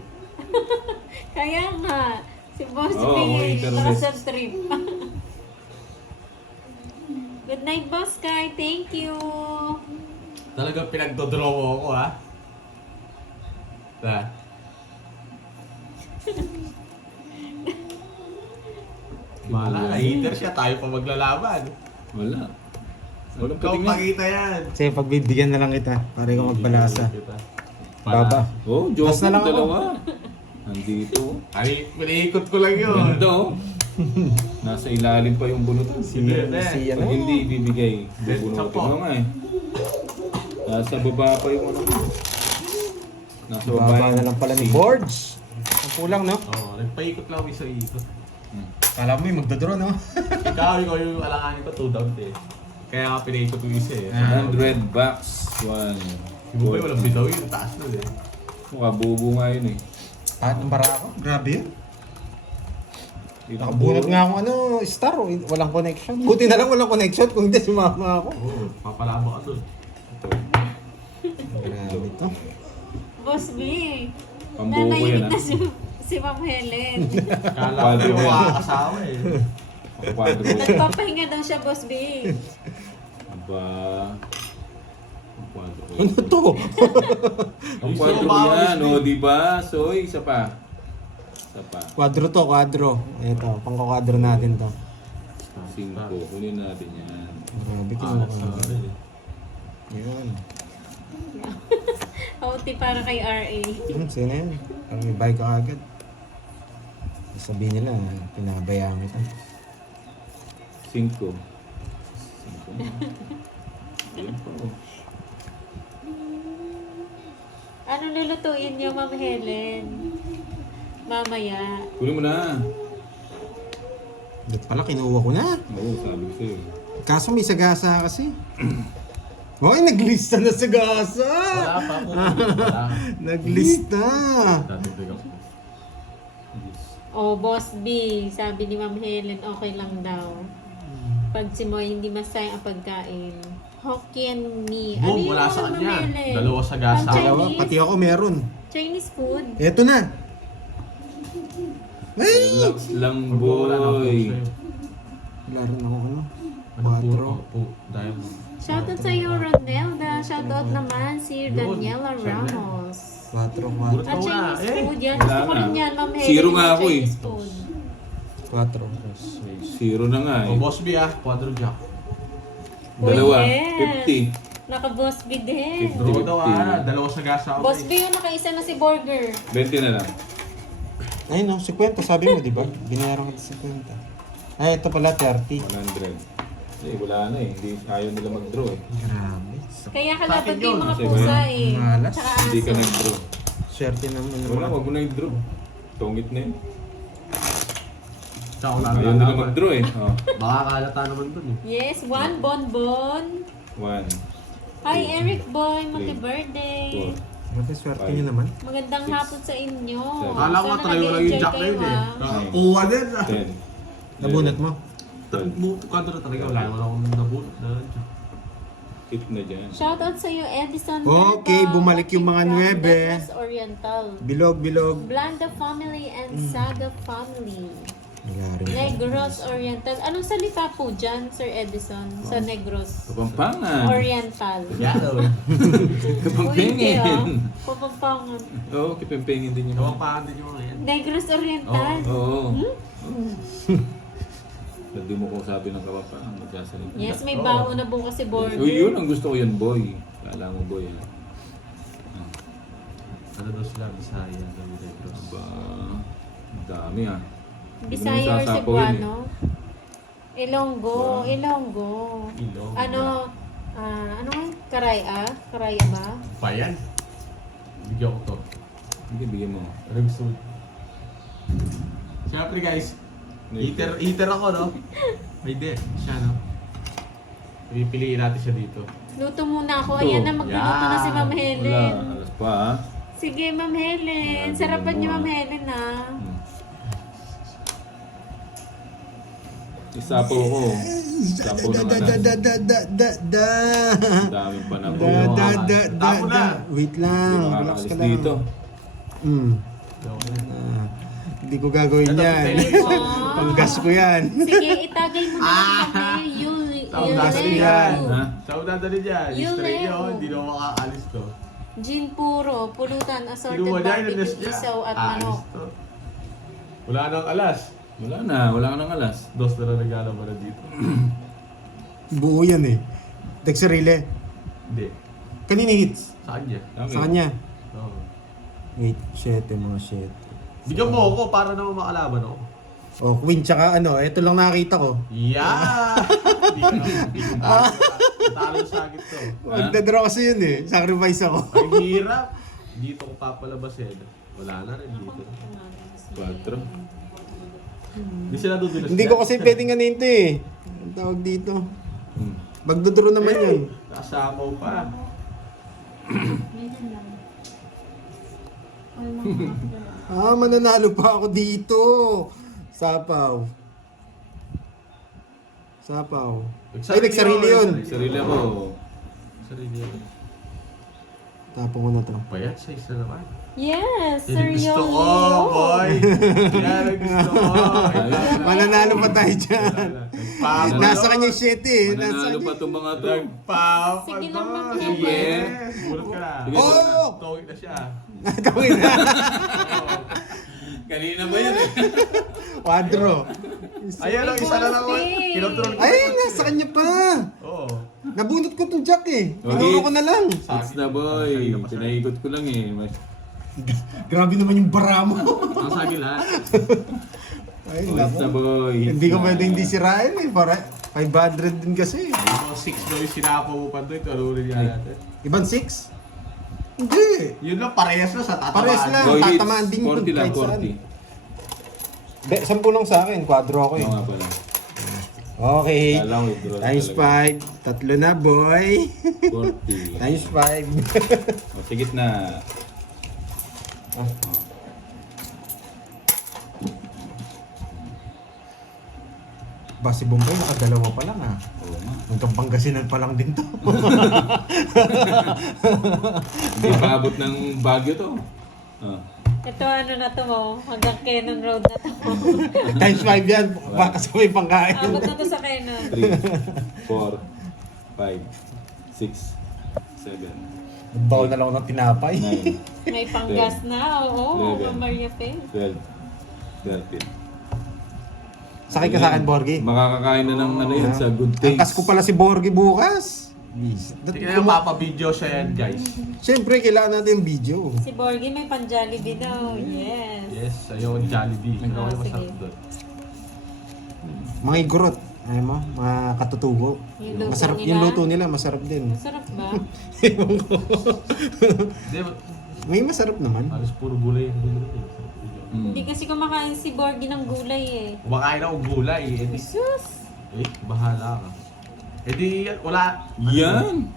Kaya nga, si Boss Oo, B, mga internet. nakasab trip. Good night, Boss Guy. Thank you. Talagang pinagdodraw mo ako, ha? Ha? Mala, na-hater siya. Tayo pa maglalaban. Wala. Walang Ikaw patingin. pakita yan. Kasi pagbibigyan na lang kita. Para ikaw magbalasa. Baba. Oh, joke Tas na lang ako. dalawa. Nandito. Ay, pinaikot ko lang yun. Ganda oh. Nasa ilalim pa yung bunutan. Sige, Si Pag ano? hindi ibibigay, bubunutin Sampo. mo nga eh. Nasa baba pa yung ano. Nasa baba Baba yung na lang pala ni si- Boards. Ang kulang, no? Oo, nagpaikot lang ako isa ikot. Hmm. Kala mo yung magdodraw, no? Ikaw yung alanganin ko, 2 down eh. Kaya nga pinaikot ko isa eh. 100 bucks. 1. Yung boy, walang bitaw yun. Taas nun eh. Mukha bubo nga yun eh. Pahat ng bara ako. Grabe yun. Nakabunot nga akong ano, star. Oh. Walang connection. Buti na lang walang connection. Kung hindi, sumama ako. Oo, papalabo ka dun. Grabe to. Boss B, Pambuko yan nanahimik ah. na si Ma'am Helen. Kala ko yung makakasawa eh. Ang kwadro. Nagpapahinga daw siya, Boss B. Aba. Ang kwadro. Ano to? Ang kwadro yan, o diba? So, isa pa. Isa pa. Kwadro to, kwadro. Ito, pangkakwadro natin to. 5. Kunin natin yan. Grabe, Ah, kinuha. sorry. Yun. Kauti para kay RA. Sino yan? Parang may bike ka agad. Sabihin nila, pinabayaan kita. 5. 5 na. Yan po. Ano lulutuin niyo, Ma'am Helen? Mamaya. Kunin mo na. Ba't pala kinuha ko na? Oo, sabi ko sa'yo. Kaso may sagasa kasi. Hoy, naglista na sagasa! Wala pa ako. Wala. Naglista! Tatubig ako. Oh, Boss B, sabi ni Ma'am Helen, okay lang daw. Pag si Moy hindi masaya ang pagkain. Hokkien mee. Boom, yun, wala sa Ma'am kanya. Helen? Dalawa sa gasa. Pang Dalawa, Chinese? pati ako meron. Chinese food? Eto na! Ay! Relax lang, Wala na ako boy. sa'yo. Wala rin ako ano. Ano po? Quattro. Po, diamond. Shoutout sa iyo, Ronelda. Shoutout naman si Yun, Daniela siya na. Ramos. 4, Puro 4. At wala. Chinese Eh, food yan. wala Gusto ko nga. rin yan, Ma'am Helen. Zero yung nga ako eh. Chinese food. 4. 0 na nga Oh, eh. Boss B ah, quadro jack. Dalawa. Oh, yes. 50. Naka-Boss B din. Fifty. Draw daw ah, dalawa sa gasa ako. Boss B yung nakaisa na si Burger. 20 na lang. Ay no, 50 sabi mo, di ba? Binayaran ka 50. Ay, ito pala 30. 100. Eh, wala na eh. Hindi ayaw nila mag-draw eh. Grabe. Kaya ka Sa dapat akin yung yun. mga Kasi pusa ba eh. Malas. Tsaka Hindi ka aso. nag-draw. Swerte naman Wala, naman. wag mo na i-draw. Tungit na yun. Tsaka wala Ayaw nila mag-draw eh. Oh. Baka kalata naman dun eh. Yes, one bonbon. 1. Hi, Eric Boy. Mag-birthday. Mati, swerte niyo naman. Magandang hapon sa inyo. Akala ko Sana talaga walang yung nag-enjoy jack na kayo, yun eh. ah. Nakakuha din. 10. Nabunot mo? Kanto na talaga. Wala naman akong nabunot na jack. Hit na dyan. Shoutout sa iyo, Edison. Okay, Verba, bumalik yung mga Watching from 9. Negros Oriental. Bilog, bilog. Blanda family and Saga family. Wala rin. Negros Oriental. Anong salita po dyan, Sir Edison? Sa Negros Kapampangan. Oriental. Yellow. Kapampangan. Kapampangan. Oo, kipempengin din yun. Gawang paan din yung mga yan. Negros Oriental. Oo. Hindi mo kung sabi ng kapampangan. Magsasalita. Yes, may baon na bukas si Border. Uy, yun ang gusto ko yan, boy. Kala mo, boy. Ha? Ano daw sila? Bisaya ng Negros. Ba, ang dami ah. Bisaya or Cebuano? Ilonggo. Ilonggo. Ilong. Ano? Ano nga? Karaya? Karaya ba? Bayan. Bigyan ko to. Hindi, bigyan mo. Ano gusto mo? Siyempre guys, eater ako, no? May de, siya, no? Pipiliin natin siya dito. Luto muna ako. Ayan na, magluluto na si Ma'am Wala, Helen. alas pa ah. Sige, Ma'am Helen. Wala, Sarapan niyo, bigyan mo, Ma'am Helen, ah. Isapo ko. Isapo ng alas. Ang daming panahon. Tapo na. Wait Hindi lang, relax makakalis ka lang. dito. Hindi ko gagawin yan. Oh. Panggas ko yan. Sige, itagay mo na lang kami. Taugas ko yan. Ha? Saan mo dadali dyan? Yun Straight eh. yun, hindi na makakaalis to. Gin puro, pulutan, assorted Kinuha niya, barbecue, inalis niya. isaw at Aalis manok. to. Wala nang alas. Wala ka ng alas. Dos na lang regalo mo na dito. Buo yan eh. Tagsarile. Hindi. Kanina hits. Saan niya? Okay. Sa kanya. Oo. Wait, 7 mga 7. Bigyan mo ako para naman makalaban ako. Oh, queen tsaka ano, ito lang nakita ko. Yeah! Hindi ko talo sa agit to. Magdadraw kasi yun eh. Sacrifice ako. Ang hirap. Dito ko papalabasin. Wala na rin dito. 4. Hindi sila dudulas. Hindi ko kasi pwedeng ganin to eh. Ang tawag dito. Magdodraw naman yun. Kasamaw pa. Mananalo pa ako dito. Sapaw. Sapaw. Ay, nagsarili yun. Sarili ako. Sarili yun. Tapong ko na to. Payat sa isa naman. Yes, Yan Sir ang gusto ko, Yoyo. boy! Yan ang gusto ko! Mananalo pa tayo dyan. Nagpapalo. Nasa kanya yung 7 eh. Nasa Mananalo pa kanya. itong mga to. Nagpapalo. Sige lang, Ma'am Sige. Helen. Bulot ka na. Sige. Oo! Tawid na siya. Gawin na. Kanina ba yan eh? Quadro. Ayan o, isa na lang ako. Birthday. Kinontrol ko. Ay, nasa kanya pa. Oo. Nabunot ko tong jack eh. Okay. Pinuro ko na lang. It's na boy. Pinaikot ko lang eh. Grabe naman yung bara mo. Ang sagi lahat. Ay, It's na nako. boy. Hindi ko pwede hindi sirain eh. Para 500 din kasi. Ito, 6 daw yung sinapo mo pa doon. Kalurin niya natin. Ibang 6? Hindi. Yun lang, parehas na sa tatamaan. Parehas lang. Boy, hits. Tatamaan din yun 40 lang, kahit saan. 40. 10 lang sa akin. Quadro ako eh. Oo nga pala. Okay. Kala ko, withdraw Times talaga. 5. Tatlo na boy. 40. Times 5. O, sige na. Ba si Bombay nakadalawa pa lang ah. Oo nga. Hanggang Pangasinan pa lang din to. Hindi pa abot ng Baguio to. Ah. Ito ano na to mo, hanggang Cannon Road na to. Times 5 yan. Baka sa may pangkain. Abot na to sa Cannon. 3, 4, 5, 6, 7, Bawa na lang ako ng tinapay. 9, May panggas na, oo. Eleven. Ma'am Maria Pen. 12, 13. Sakay ka sa akin, Borgie. Makakakain na ng ano yun sa good things. Angkas ko pala si Borgie bukas. Tingnan yung papabideo siya yan, guys. Siyempre, kailangan natin yung video. Si Borgie may pan-Jollibee daw. Yes. Yes, ayaw ang Jollibee. Ano kayo masarap sige. doon? Mga igorot. Ay mo, mga katutugo. Yung luto Masarap, nila? yung luto nila, masarap din. Masarap ba? Ewan ko. Hindi, May masarap naman. halos puro gulay yung gulay. Masarap yun. Hindi kasi kumakain si Borgie ng gulay eh. Kumakain ako gulay. Eh, di, Sus! bahala ka. Eh di, wala. Yan!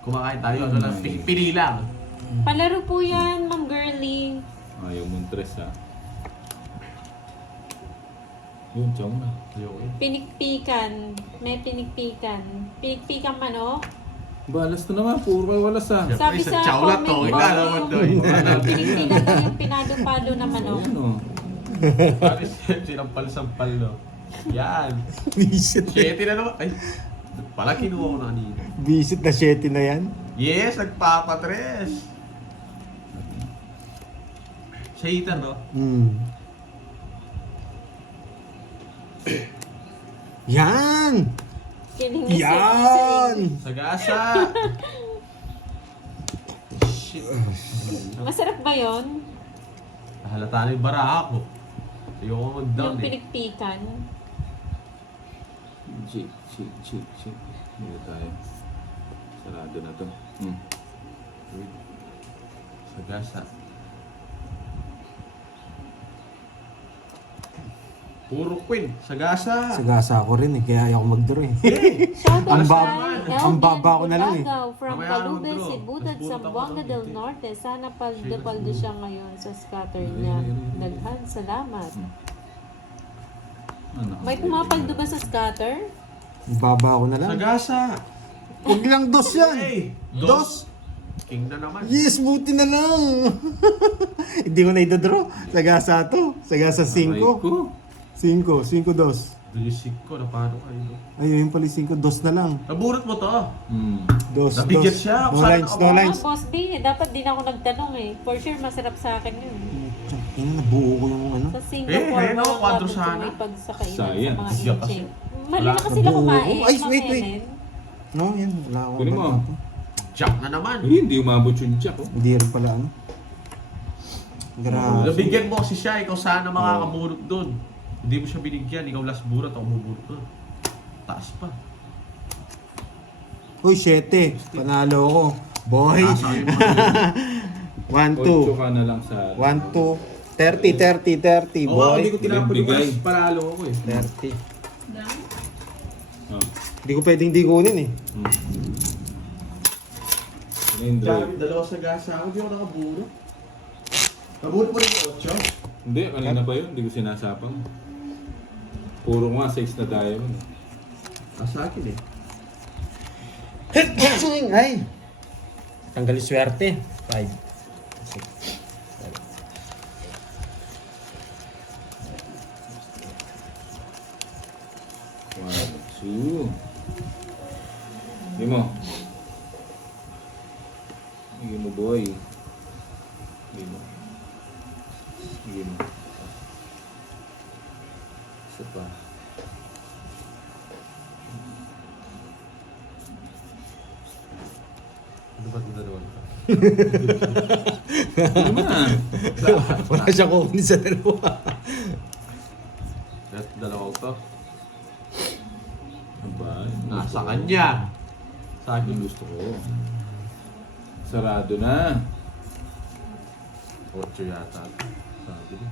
Kumakain tayo, ano lang, pili lang. Palaro po yan, Ma'am Girlie. Ayaw mong tres ha. Yun, tiyaw mo na. Ayoko. Pinikpikan. May pinikpikan. Pinikpikan manok. Balas to naman, puro kayo walas ha. Sabi sa Chowla to, comment ina box, naman to. pinikpikan daw yung pinado-pado na manok. Ayun o. Paris, sinampal-sampal, no? Yan. Visit. 7 na naman. Ay, pala kinuha ko na kanina. Visit na 7 na yan. Yes, nagpapatres. Sa heater, no? Yan! Kiling ni Yan! Sagasa. Shit. Masarap ba yon? Halata na yung baraha ko. Ayoko mag-down Yung eh. pinikpikan. Chik. Dito tayo. Sarado na to. Sagasa. Puro queen. Sagasa. Sagasa ako rin eh, kaya ayaw mag-draw eh. Shoutout Ang sa baba- Elgin ang baba ko na lang eh. Bulagaw from Mamaya ako Calube, mag-draw. Sibutad, Mas puro Zamboanga tapos del ako Norte. Sana paldo siya ngayon sa scatter niya. Daghan, salamat. Ano? May pumapaldo ba sa scatter? Baba ko na lang. Sagasa. Huwag lang dos yan. Hey, Dos. King na naman. Yes, buti na lang. Hindi ko na idodraw. Sagasa to. Sagasa 5. Aray ko. 5 dos. Bilisik ko, na paano kayo? No? Ayun pala 5, dos na lang. Naburot mo to. Dos, Nabigyan dos. siya. No Sana lines, no nakabawa. lines. Boss B, dapat din ako nagtanong eh. For sure, masarap sa akin yun. Ano, nabuo ko yung ano. Sa Singapore, ayun, walang kwadro labot sana. may pagsakainan sa Sayang. mga Siya kasi. inching. Mali na kasi Nabuo kumain. ko. Ay, Ma'am wait. Ellen. No, yan. Wala akong Kunin mo. bato. Jack na naman. Hindi umabot yung jack oh. Hindi rin pala ano. Grabe. Nabigyan mo kasi siya, ikaw sana makakaburot doon. Hindi mo siya binigyan, ikaw last burot, ako buburot doon. Taas pa. Uy, 7. Panalo ko. Boy. Taas ako yung 1, 8 2. ka na lang sa... 1, 2. 30, Oo, boy. hindi ko tinapon yung Bigay. panalo ko eh. 30. Oh. Hindi ko pwedeng digunin eh. Ano yung drive? Dami, dalawa sa gasa ako, hindi ako nakaburo. Naburo mo rin yung 8? Hindi, kanina pa yun. Hindi ko sinasapang. Puro nga 6 na tayo. Sa akin eh. Ay! Tanggal yung swerte. 5. 1, 2. Hindi mo. Hindi mo, boy. Hindi mo. Hindi mo. Isa pa. Ano ba ito dalawa? Ano ba? Wala siya kukunin sa dalawa. Dalawa ko to. Ano ba? Nasa kanya. Sa akin Yung gusto ko. Sarado na. 8 yata. Sabi niya.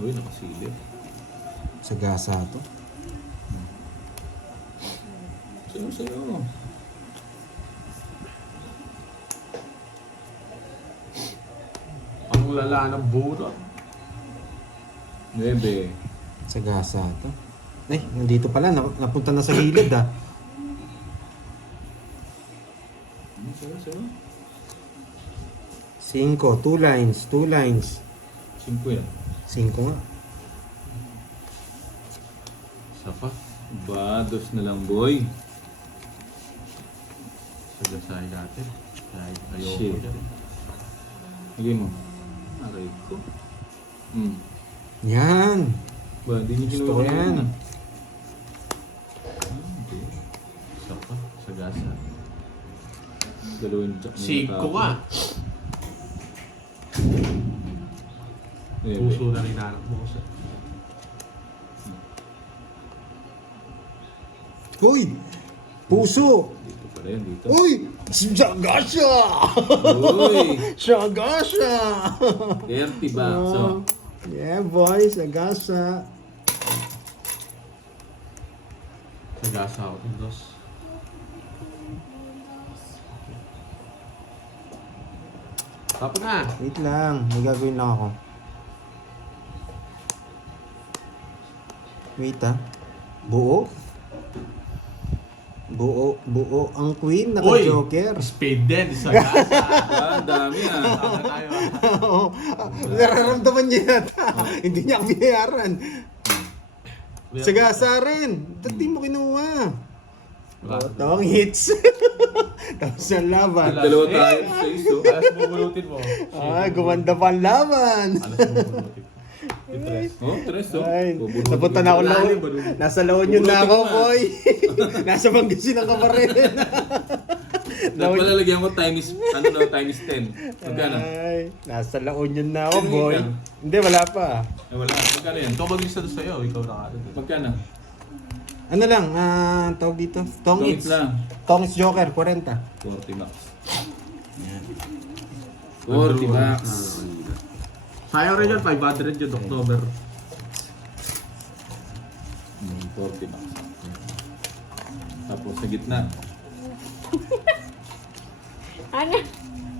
Uy, nakasilip. Sa gasa to. Sayo. Ang lala ng burot. 9. Sa gasa to. Ay, nandito pala. Napunta na sa gilid ah. Sayo. 5. 2 lines. 2 lines. 5 yan. 5 nga. Isa pa. Ba, dos na lang, boy. Sagasay natin. Ayoko Shit. dyan. Lagay mo. Aray ko. Yan. Ba, di niyo Gusto ko kinuha yan. Okay. Isa pa. Sagasa. Dalawang jack na 5 nga. Puso na rin anak mo sa... Uy! Puso! Dito pala yan, dito. Uy! Sagasa! Uy! Sagasa! 30 ba? So, Yeah, boy. Sagasa. Nag-asa ako ng dos. Tapos na. Wait lang, may gagawin lang ako. Wait ah. Buo? Buo ang queen, naka-joker. Spade din, sa gasa. Ah, dami ah. Tama tayo ah. Oo. Nararamdaman niya yata. Hindi niya ako binayaran. Sagasa rin. Ba't di mo kinuha? Tawang hits. Tapos ang laban. Dalawa tayo sa iso. Alas bubulutin mo. Ay, gumanda pa ang laban. Alas bubulutin. Interest. Oh, tres oh. Ay, Bubunutin napunta na ako ko. laon. Nasa laon yun na ako, Bubunutin ko boy. Nasa Pangasinan ka pa rin. Dapat pala lagyan ko times, ano no, times 10. Magkano? Ay, nasa laon yun na ako, Tingin boy. ka. Hindi, wala pa. Eh, wala. Magkano yan? Ikaw mag-lista doon sa'yo, ikaw na ka. Magkano? Ano lang, tawag dito? Tongits Tongits. lang. Tongits Joker, 40. 40 bucks. 40 bucks. Sayang rin yun, 500 yun, October. 40 bucks. Tapos sa gitna. Ano?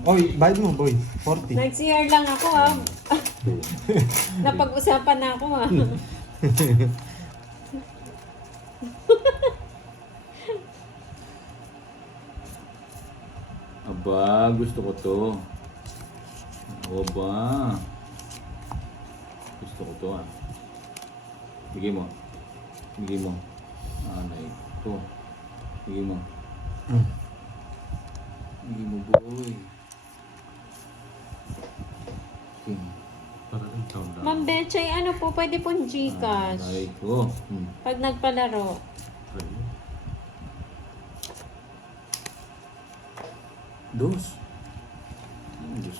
Oy, bayad mo, boy. 40. Nag-CR lang ako ah. Napag-usapan na ako ah. Aba, gusto ko to. Aba. Gusto ko to ah. Bigay mo. Bigay mo. Anay. Ito. Bigay mo. Bigay mo, boy. Okay. Parang ikaw na. Ma'am Betchay, ano po, pwede pong Gcash. Anay ko. Pag nagpalaro. Dos.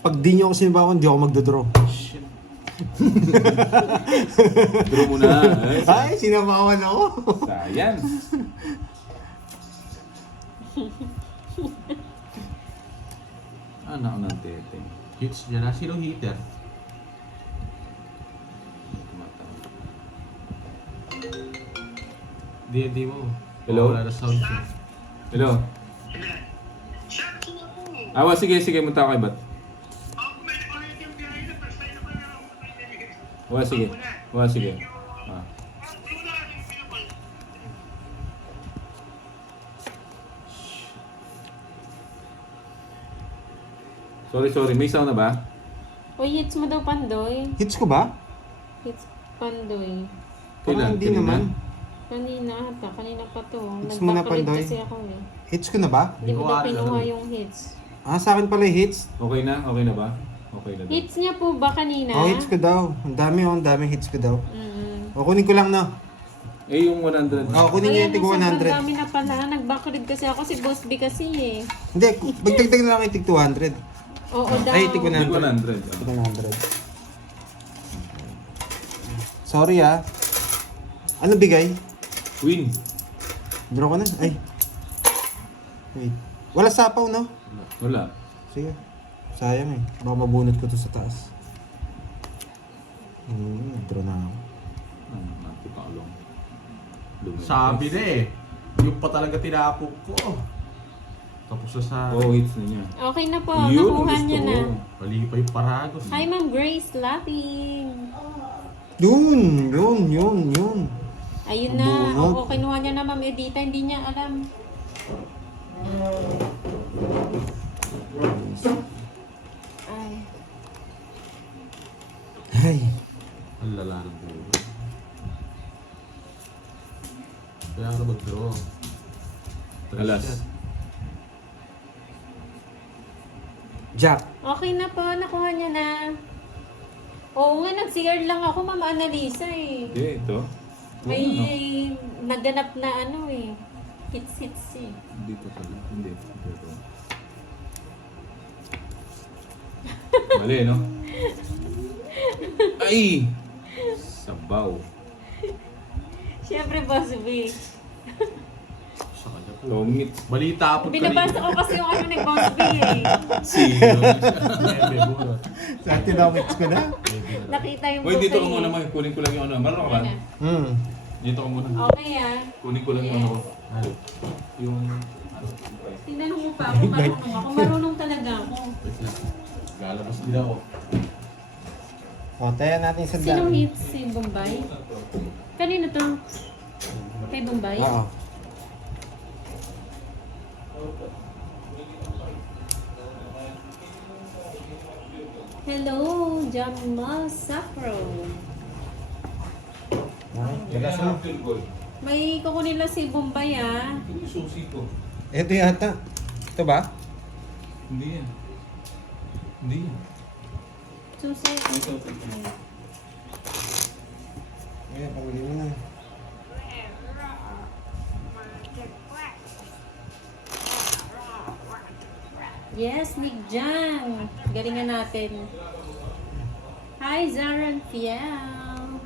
Pag di nyo ako sinibawan, di ako magdodraw. Shit. Draw mo na. Ay, Ay, sinabawan ako. science. Anak ng tete. Hits niya na. Sino hitter? D&D mo. Hello? Wala na sound siya. Hello? Awa, sige, munta ako kay Bat. Awa, sige. Ah. Sorry, may sound na ba? O, hits mo daw, Pandoy. Hits ko ba? Hits, Pandoy. Parang hindi naman. Kanina ata, kanina pa to. Hits mo na, Nagpapalit Pandoy. kasi ako eh. Hits ko na ba? Hindi mo daw Hindi ko pinuha alam. yung hits. Sa akin pala yung hits. Okay na? Okay na ba? Okay na daw. Hits niya po ba kanina? Hits ko daw. Ang dami hits ko daw. Mm-mm. Kunin ko lang na. Eh, yung 100. Kunin niyo yung tig sobrang 100. dami na pala. Nag-backread kasi ako si Boss B kasi eh. Hindi, magdagdag na lang yung tig 200. Oo daw. Ay, tig 100. Tig 100. Tig 100. Sorry ah. Ano bigay? Queen. Draw ko na. Ay. Wait. Wala sapaw, no? Wala. Sige. Sayang eh. Baka mabunot ko to sa taas. Draw na ako. Nakipakalong. Sabi na eh. Yung pa talaga tinapok ko. Tapos na sa... Oh, hits na niya. Okay na po. Yun, Nakuha gusto niya ko. na. Mali pa yung paragos. Hi Ma'am Grace Lapping. Yun. Ayun na. Bunot. Oo, kinuha niya na Ma'am Edita. Hindi niya alam. Ay. Ay. Ang lala ng bulo. Kaya ka na mag-draw. Alas. Jack. Okay na po. Nakuha niya na. Oo nga, nag-CR lang ako, Ma'am Annalisa eh. Okay, ito. May Ano? naganap na ano eh. Hits eh. Dito pala. Hindi. Dito. Mali, no? Ay! Sabaw. Siyempre, Boss B. Sa kanya po. Tongit. Mali tapot Binabasa ko kasi yung ano ni Boss B eh. Sino? Ebe mo na. Sa atin ako hits ko na. Nakita yung Uy, dito ka bouquet muna eh. mag. Kunin ko lang yung ano. Meron ka ba? Ano? Dito ko muna. Okay Kunin ko lang yung Yes. ano ko. Yung... Tinanong mo pa ako, marunong ako. Marunong talaga ako. Wait lang. Lalabas din ako. O, tayo natin sa Sinong hit? Si Bombay? Kanino to? Kay Bombay? Oo. Hello, Jamal Safro. Okay, galas mo. May kukunin lang si Bombay Yung susi ko. Ito yata. Ito ba? Hindi yan. Hindi yan. Susi. Ayan, pamili mo na. Yes, Nick Jan. Galingan natin. Hi, Zaran Fiel.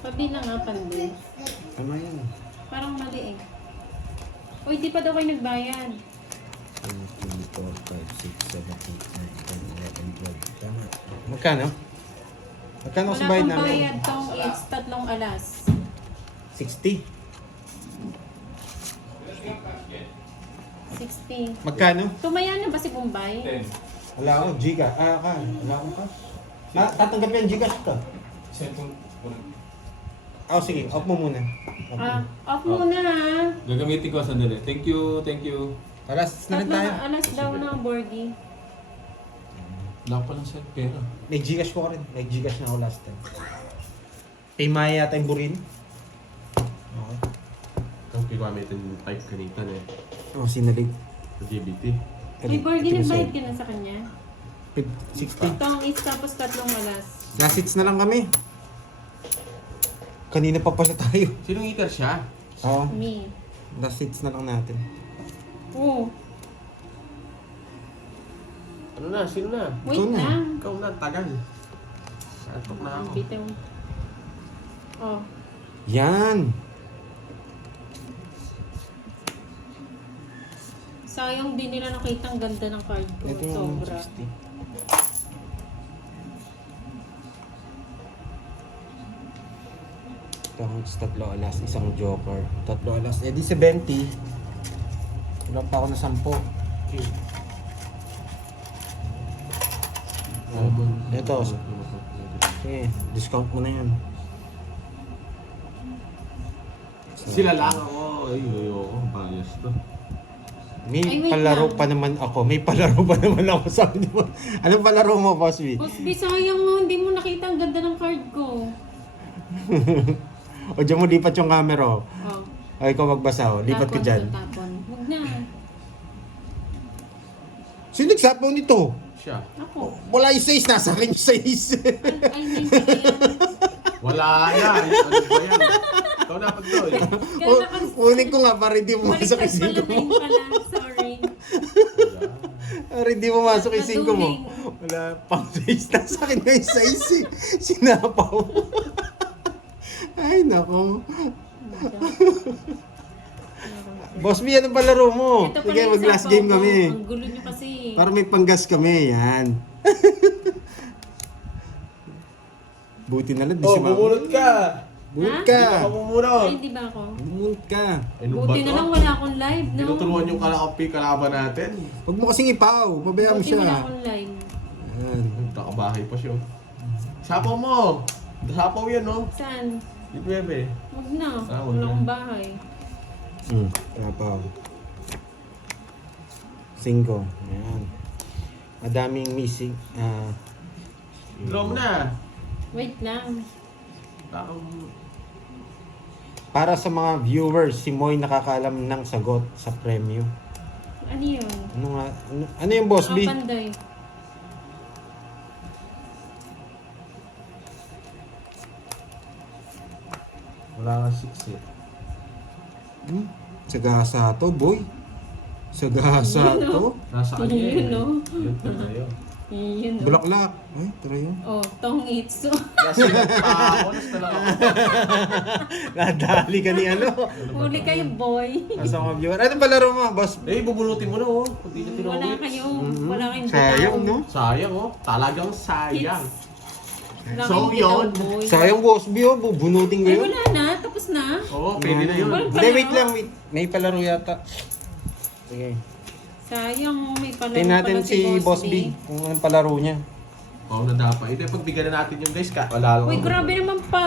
Pabilang nga, Pandi. Tama yan. Parang mali eh. Uy, di pa daw kayo nagbayad. 1, 2, 4, 5, 6, 7, 8, 9, 10, 11, 12. Tama. Magkano? Magkano kasi Wala bayad pang namin? bayad tong it's 3 alas. 60. 60. Magkano? Tumaya na ba si Bombay? 10. Wala ako, Gcash. Wala akong cash. Tatanggap yan, Gcash ka. Cellphone. Oh, sige, off mo muna. Off muna ha. Gagamitin ko sandali. Thank you, thank you. Alas na rin 3 tayo. alas daw na ang Borgie. Wala pa lang sa pera. May Gcash ko rin. May Gcash na ako last time. Kay Maya yata yung burin. Okay. Ikaw gagamitin yung type kanita na eh. Oh, sinalig. Sa GBT. Uy, Borgie, nagbayad ka na sa kanya? 60. Itong it's tapos 3 alas. Last hits na lang kami. Kanina pa pala tayo. Sinong eater siya? Oo. Me. Last hits na lang natin. Oh, Ano na? Sino na? wait Ikaw na. lang. Ikaw na, tagal. Antok na ako. Bitaw. Oh. Yan. Sayang din nila nakita ang ganda ng card ko. Ito yung Sobra. 60. Ito ang 3 alas, isang joker. 3 alas, di 70. Wala pa ako na 10. Ito. Sige, discount mo na yan. Sila lang ako. Ay, ayoko. Bias to. May Ay, wait palaro lang. pa naman ako. May palaro pa naman ako. Sabi mo. Anong palaro mo, Boss B? Boss B, sayang mo. Hindi mo nakita ang ganda ng card ko. O dyan mo lipat yung camera. Oh. Oh. Ay, ikaw magbasa. Oh. Lipat ko Tapon, dyan. Tapon. Huwag na. Sino nagsapaw nito? Siya. Ako. Wala yung 6. Nasa akin yung 6. Ay, hindi na yan. Wala yan. Ano ba yan? Ikaw na pag to eh. Kunin ko nga para hindi mo masok Baliktad yung 5 pala mo. na pala. Sorry. Para hindi mo masok yung 5 mo. Maduling. Wala pang 6. Nasa akin na yung 6 eh. Sinapaw. Ay, nako. Boss B, anong palaro mo? Ito pala Sige, yung mag-last sapaw game ko. kami. Ang gulo nyo kasi. Para may panggas kami, yan. Buti na lang, di Oh, si Mama. bumunot ka! Bunot Ha? ka. Hindi ka bumunot! Ay, di ba ako? Bunot ka. Ano ba Buti to? na lang wala akong live, no? Tinuturuan yung kalaban natin. Huwag mo kasing ipaw. Pabayaan mo Buti wala siya. akong live. Yan. Nakabahay pa siya. Sapaw mo! Sapaw yan, no? Saan? Di bebe. Huwag na. Ah, wag Wala na. akong bahay. Ipaw. 5. Ayan. Madaming missing. Draw mo na! Wait lang. Para sa mga viewers, si Moy nakakaalam ng sagot sa premyo. Ano yun? Ano nga? Ano yung Boss B? Panday. Wala nga 6 eh. Sagasa to, boy. Sagasa to. Nasa kanya eh. Yun, no? Yun, tayo. Yun, no? Bulaklak. Ay, try yun. Oh, tong itso. Nasigat pa ako. Nas na lang ako. Nadali ka ni ano. Huli kayo, boy. Nasa mga viewer. Ano ba laro mo, boss? Eh, bubulutin mo na oh. Kung di na Wala tinawag. kayong Sayang, no? Sayang oh. Talagang sayang. Wala So, kayong yun. bitaw, boy. Sayang, boss B, oh. Bubunutin ko Ay, yun. wala na. Tapos na. Oo, pwede na yun. Wala pa Hindi, na. wait lang, wait. May palaro yata. Sige. Sayang, may palaro Tingnan natin pala si Boss B kung anong palaro niya. Oo, nadapa. Ito, pagbigyan na natin yung guys ka. Wala lang. Uy, grabe naman pa.